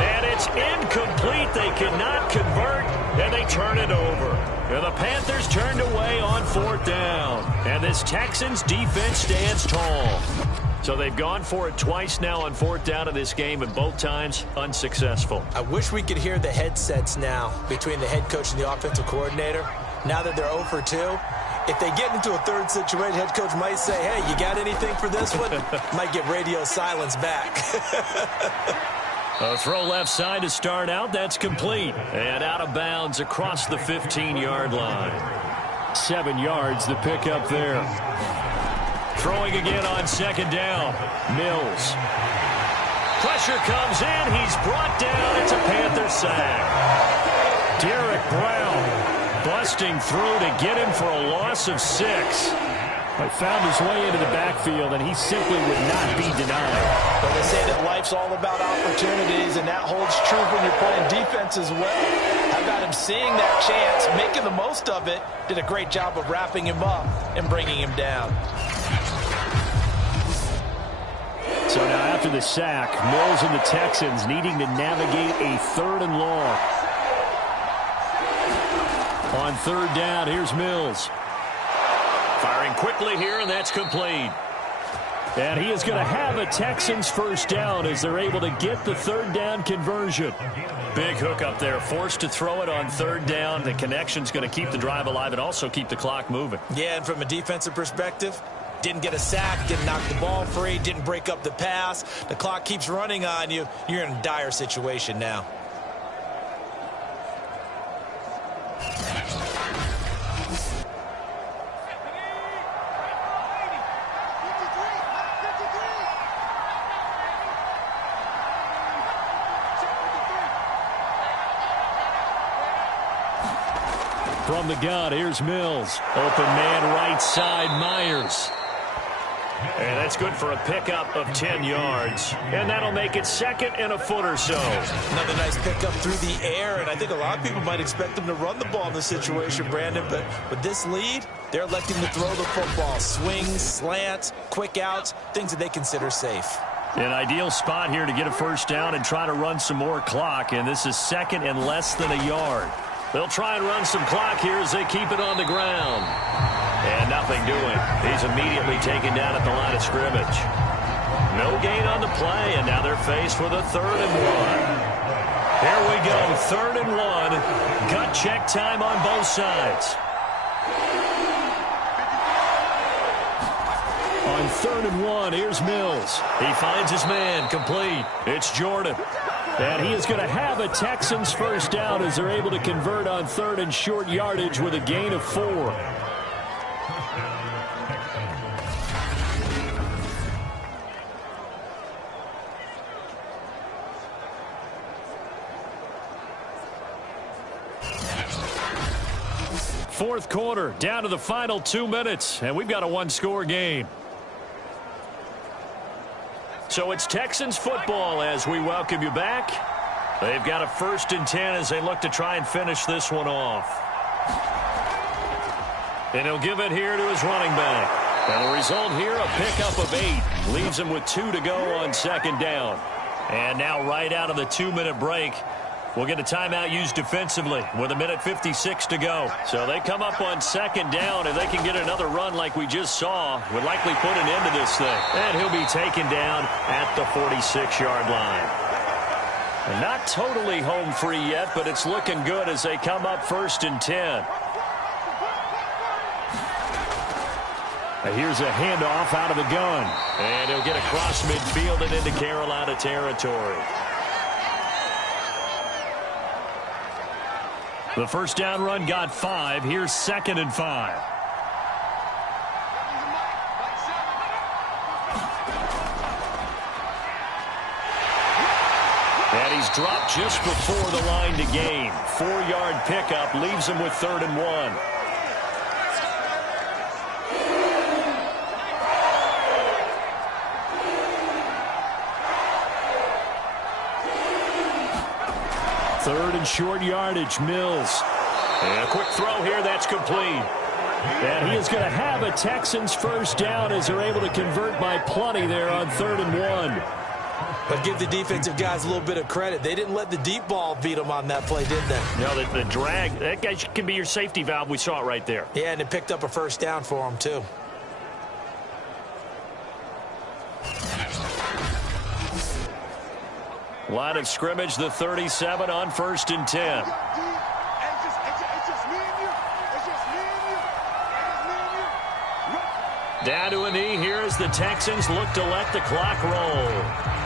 And it's incomplete. They cannot convert, and they turn it over. And the Panthers turned away on 4th down. And this Texans defense stands tall. So they've gone for it twice now on 4th down in this game, and both times unsuccessful. I wish we could hear the headsets now between the head coach and the offensive coordinator. Now that they're 0 for 2. If they get into a third situation, head coach might say, hey, you got anything for this one? Might get radio silence back. A throw left side to start out. That's complete. And out of bounds across the 15-yard line. 7 yards, the pickup there. Throwing again on 2nd down. Mills. Pressure comes in. He's brought down. It's a Panther sack. Derek Brown busting through to get him for a loss of 6. He found his way into the backfield, and he simply would not be denied. But they say that life's all about opportunities, and that holds true when you're playing defense as well. How about him seeing that chance, making the most of it, did a great job of wrapping him up and bringing him down. So now after the sack, Mills and the Texans needing to navigate a 3rd and long. On 3rd down, here's Mills. Firing quickly here, and that's complete. And he is going to have a Texans 1st down as they're able to get the 3rd down conversion. Big hook up there, forced to throw it on 3rd down. The connection's going to keep the drive alive and also keep the clock moving. Yeah, and from a defensive perspective, didn't get a sack, didn't knock the ball free, didn't break up the pass. The clock keeps running on you. You're in a dire situation now. From the gun, here's Mills. Open man right side, Myers. And that's good for a pickup of 10 yards. And that'll make it 2nd and a foot or so. Another nice pickup through the air, and I think a lot of people might expect them to run the ball in this situation, Brandon, but with this lead, they're electing to throw the football. Swings, slants, quick outs, things that they consider safe. An ideal spot here to get a 1st down and try to run some more clock, and this is 2nd and less than a yard. They'll try and run some clock here as they keep it on the ground. And nothing doing. He's immediately taken down at the line of scrimmage. No gain on the play, and now they're faced with a 3rd and 1. Here we go, 3rd and 1. Gut check time on both sides. On 3rd and 1, here's Mills. He finds his man, complete. It's Jordan. And he is going to have a Texans 1st down as they're able to convert on 3rd and short yardage with a gain of 4. Fourth quarter, down to the final 2 minutes, and we've got a 1-score game. So it's Texans football as we welcome you back. They've got a 1st and 10 as they look to try and finish this one off. And he'll give it here to his running back. And the result here, a pickup of 8. Leaves him with 2 to go on 2nd down. And now right out of the 2-minute break, we'll get a timeout used defensively with 1:56 to go. So they come up on 2nd down. If they can get another run like we just saw, would likely put an end to this thing. And he'll be taken down at the 46-yard line. And not totally home free yet, but it's looking good as they come up 1st and 10. Here's a handoff out of the gun. And he'll get across midfield and into Carolina territory. The 1st down run got 5. Here's 2nd and 5. And he's dropped just before the line to gain. 4-yard pickup leaves him with 3rd and 1. Third and short yardage, Mills. And a quick throw here, that's complete. And he is going to have a Texans first down as they're able to convert by plenty there on 3rd and 1. But give the defensive guys a little bit of credit. They didn't let the deep ball beat them on that play, did they? No, the drag, that guy can be your safety valve. We saw it right there. Yeah, and it picked up a first down for them, too. Line of scrimmage, the 37 on 1st and 10. Down to a knee here as the Texans look to let the clock roll.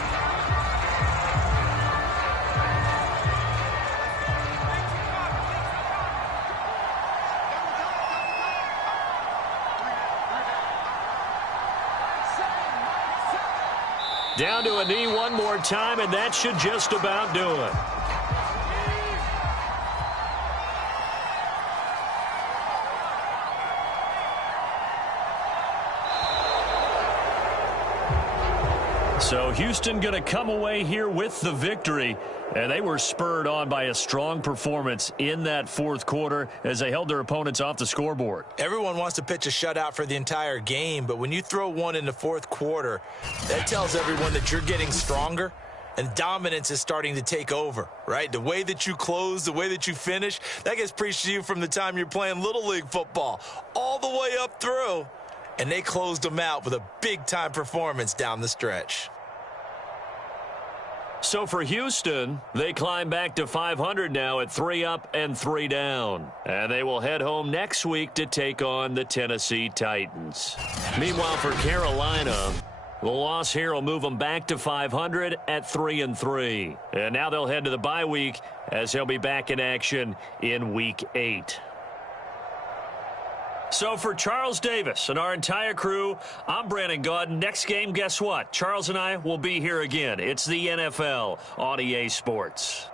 Down to a knee one more time, and that should just about do it. So Houston going to come away here with the victory, and they were spurred on by a strong performance in that 4th quarter as they held their opponents off the scoreboard. Everyone wants to pitch a shutout for the entire game, but when you throw one in the 4th quarter, that tells everyone that you're getting stronger and dominance is starting to take over, right? The way that you close, the way that you finish, that gets preached to you from the time you're playing Little League football all the way up through, and they closed them out with a big-time performance down the stretch. So for Houston, they climb back to 500 now at 3 up and 3 down. And they will head home next week to take on the Tennessee Titans. Meanwhile, for Carolina, the loss here will move them back to 500 at 3 and 3. And now they'll head to the bye week as they'll be back in action in Week 8. So for Charles Davis and our entire crew, I'm Brandon Gaudin. Next game, guess what? Charles and I will be here again. It's the NFL on EA Sports.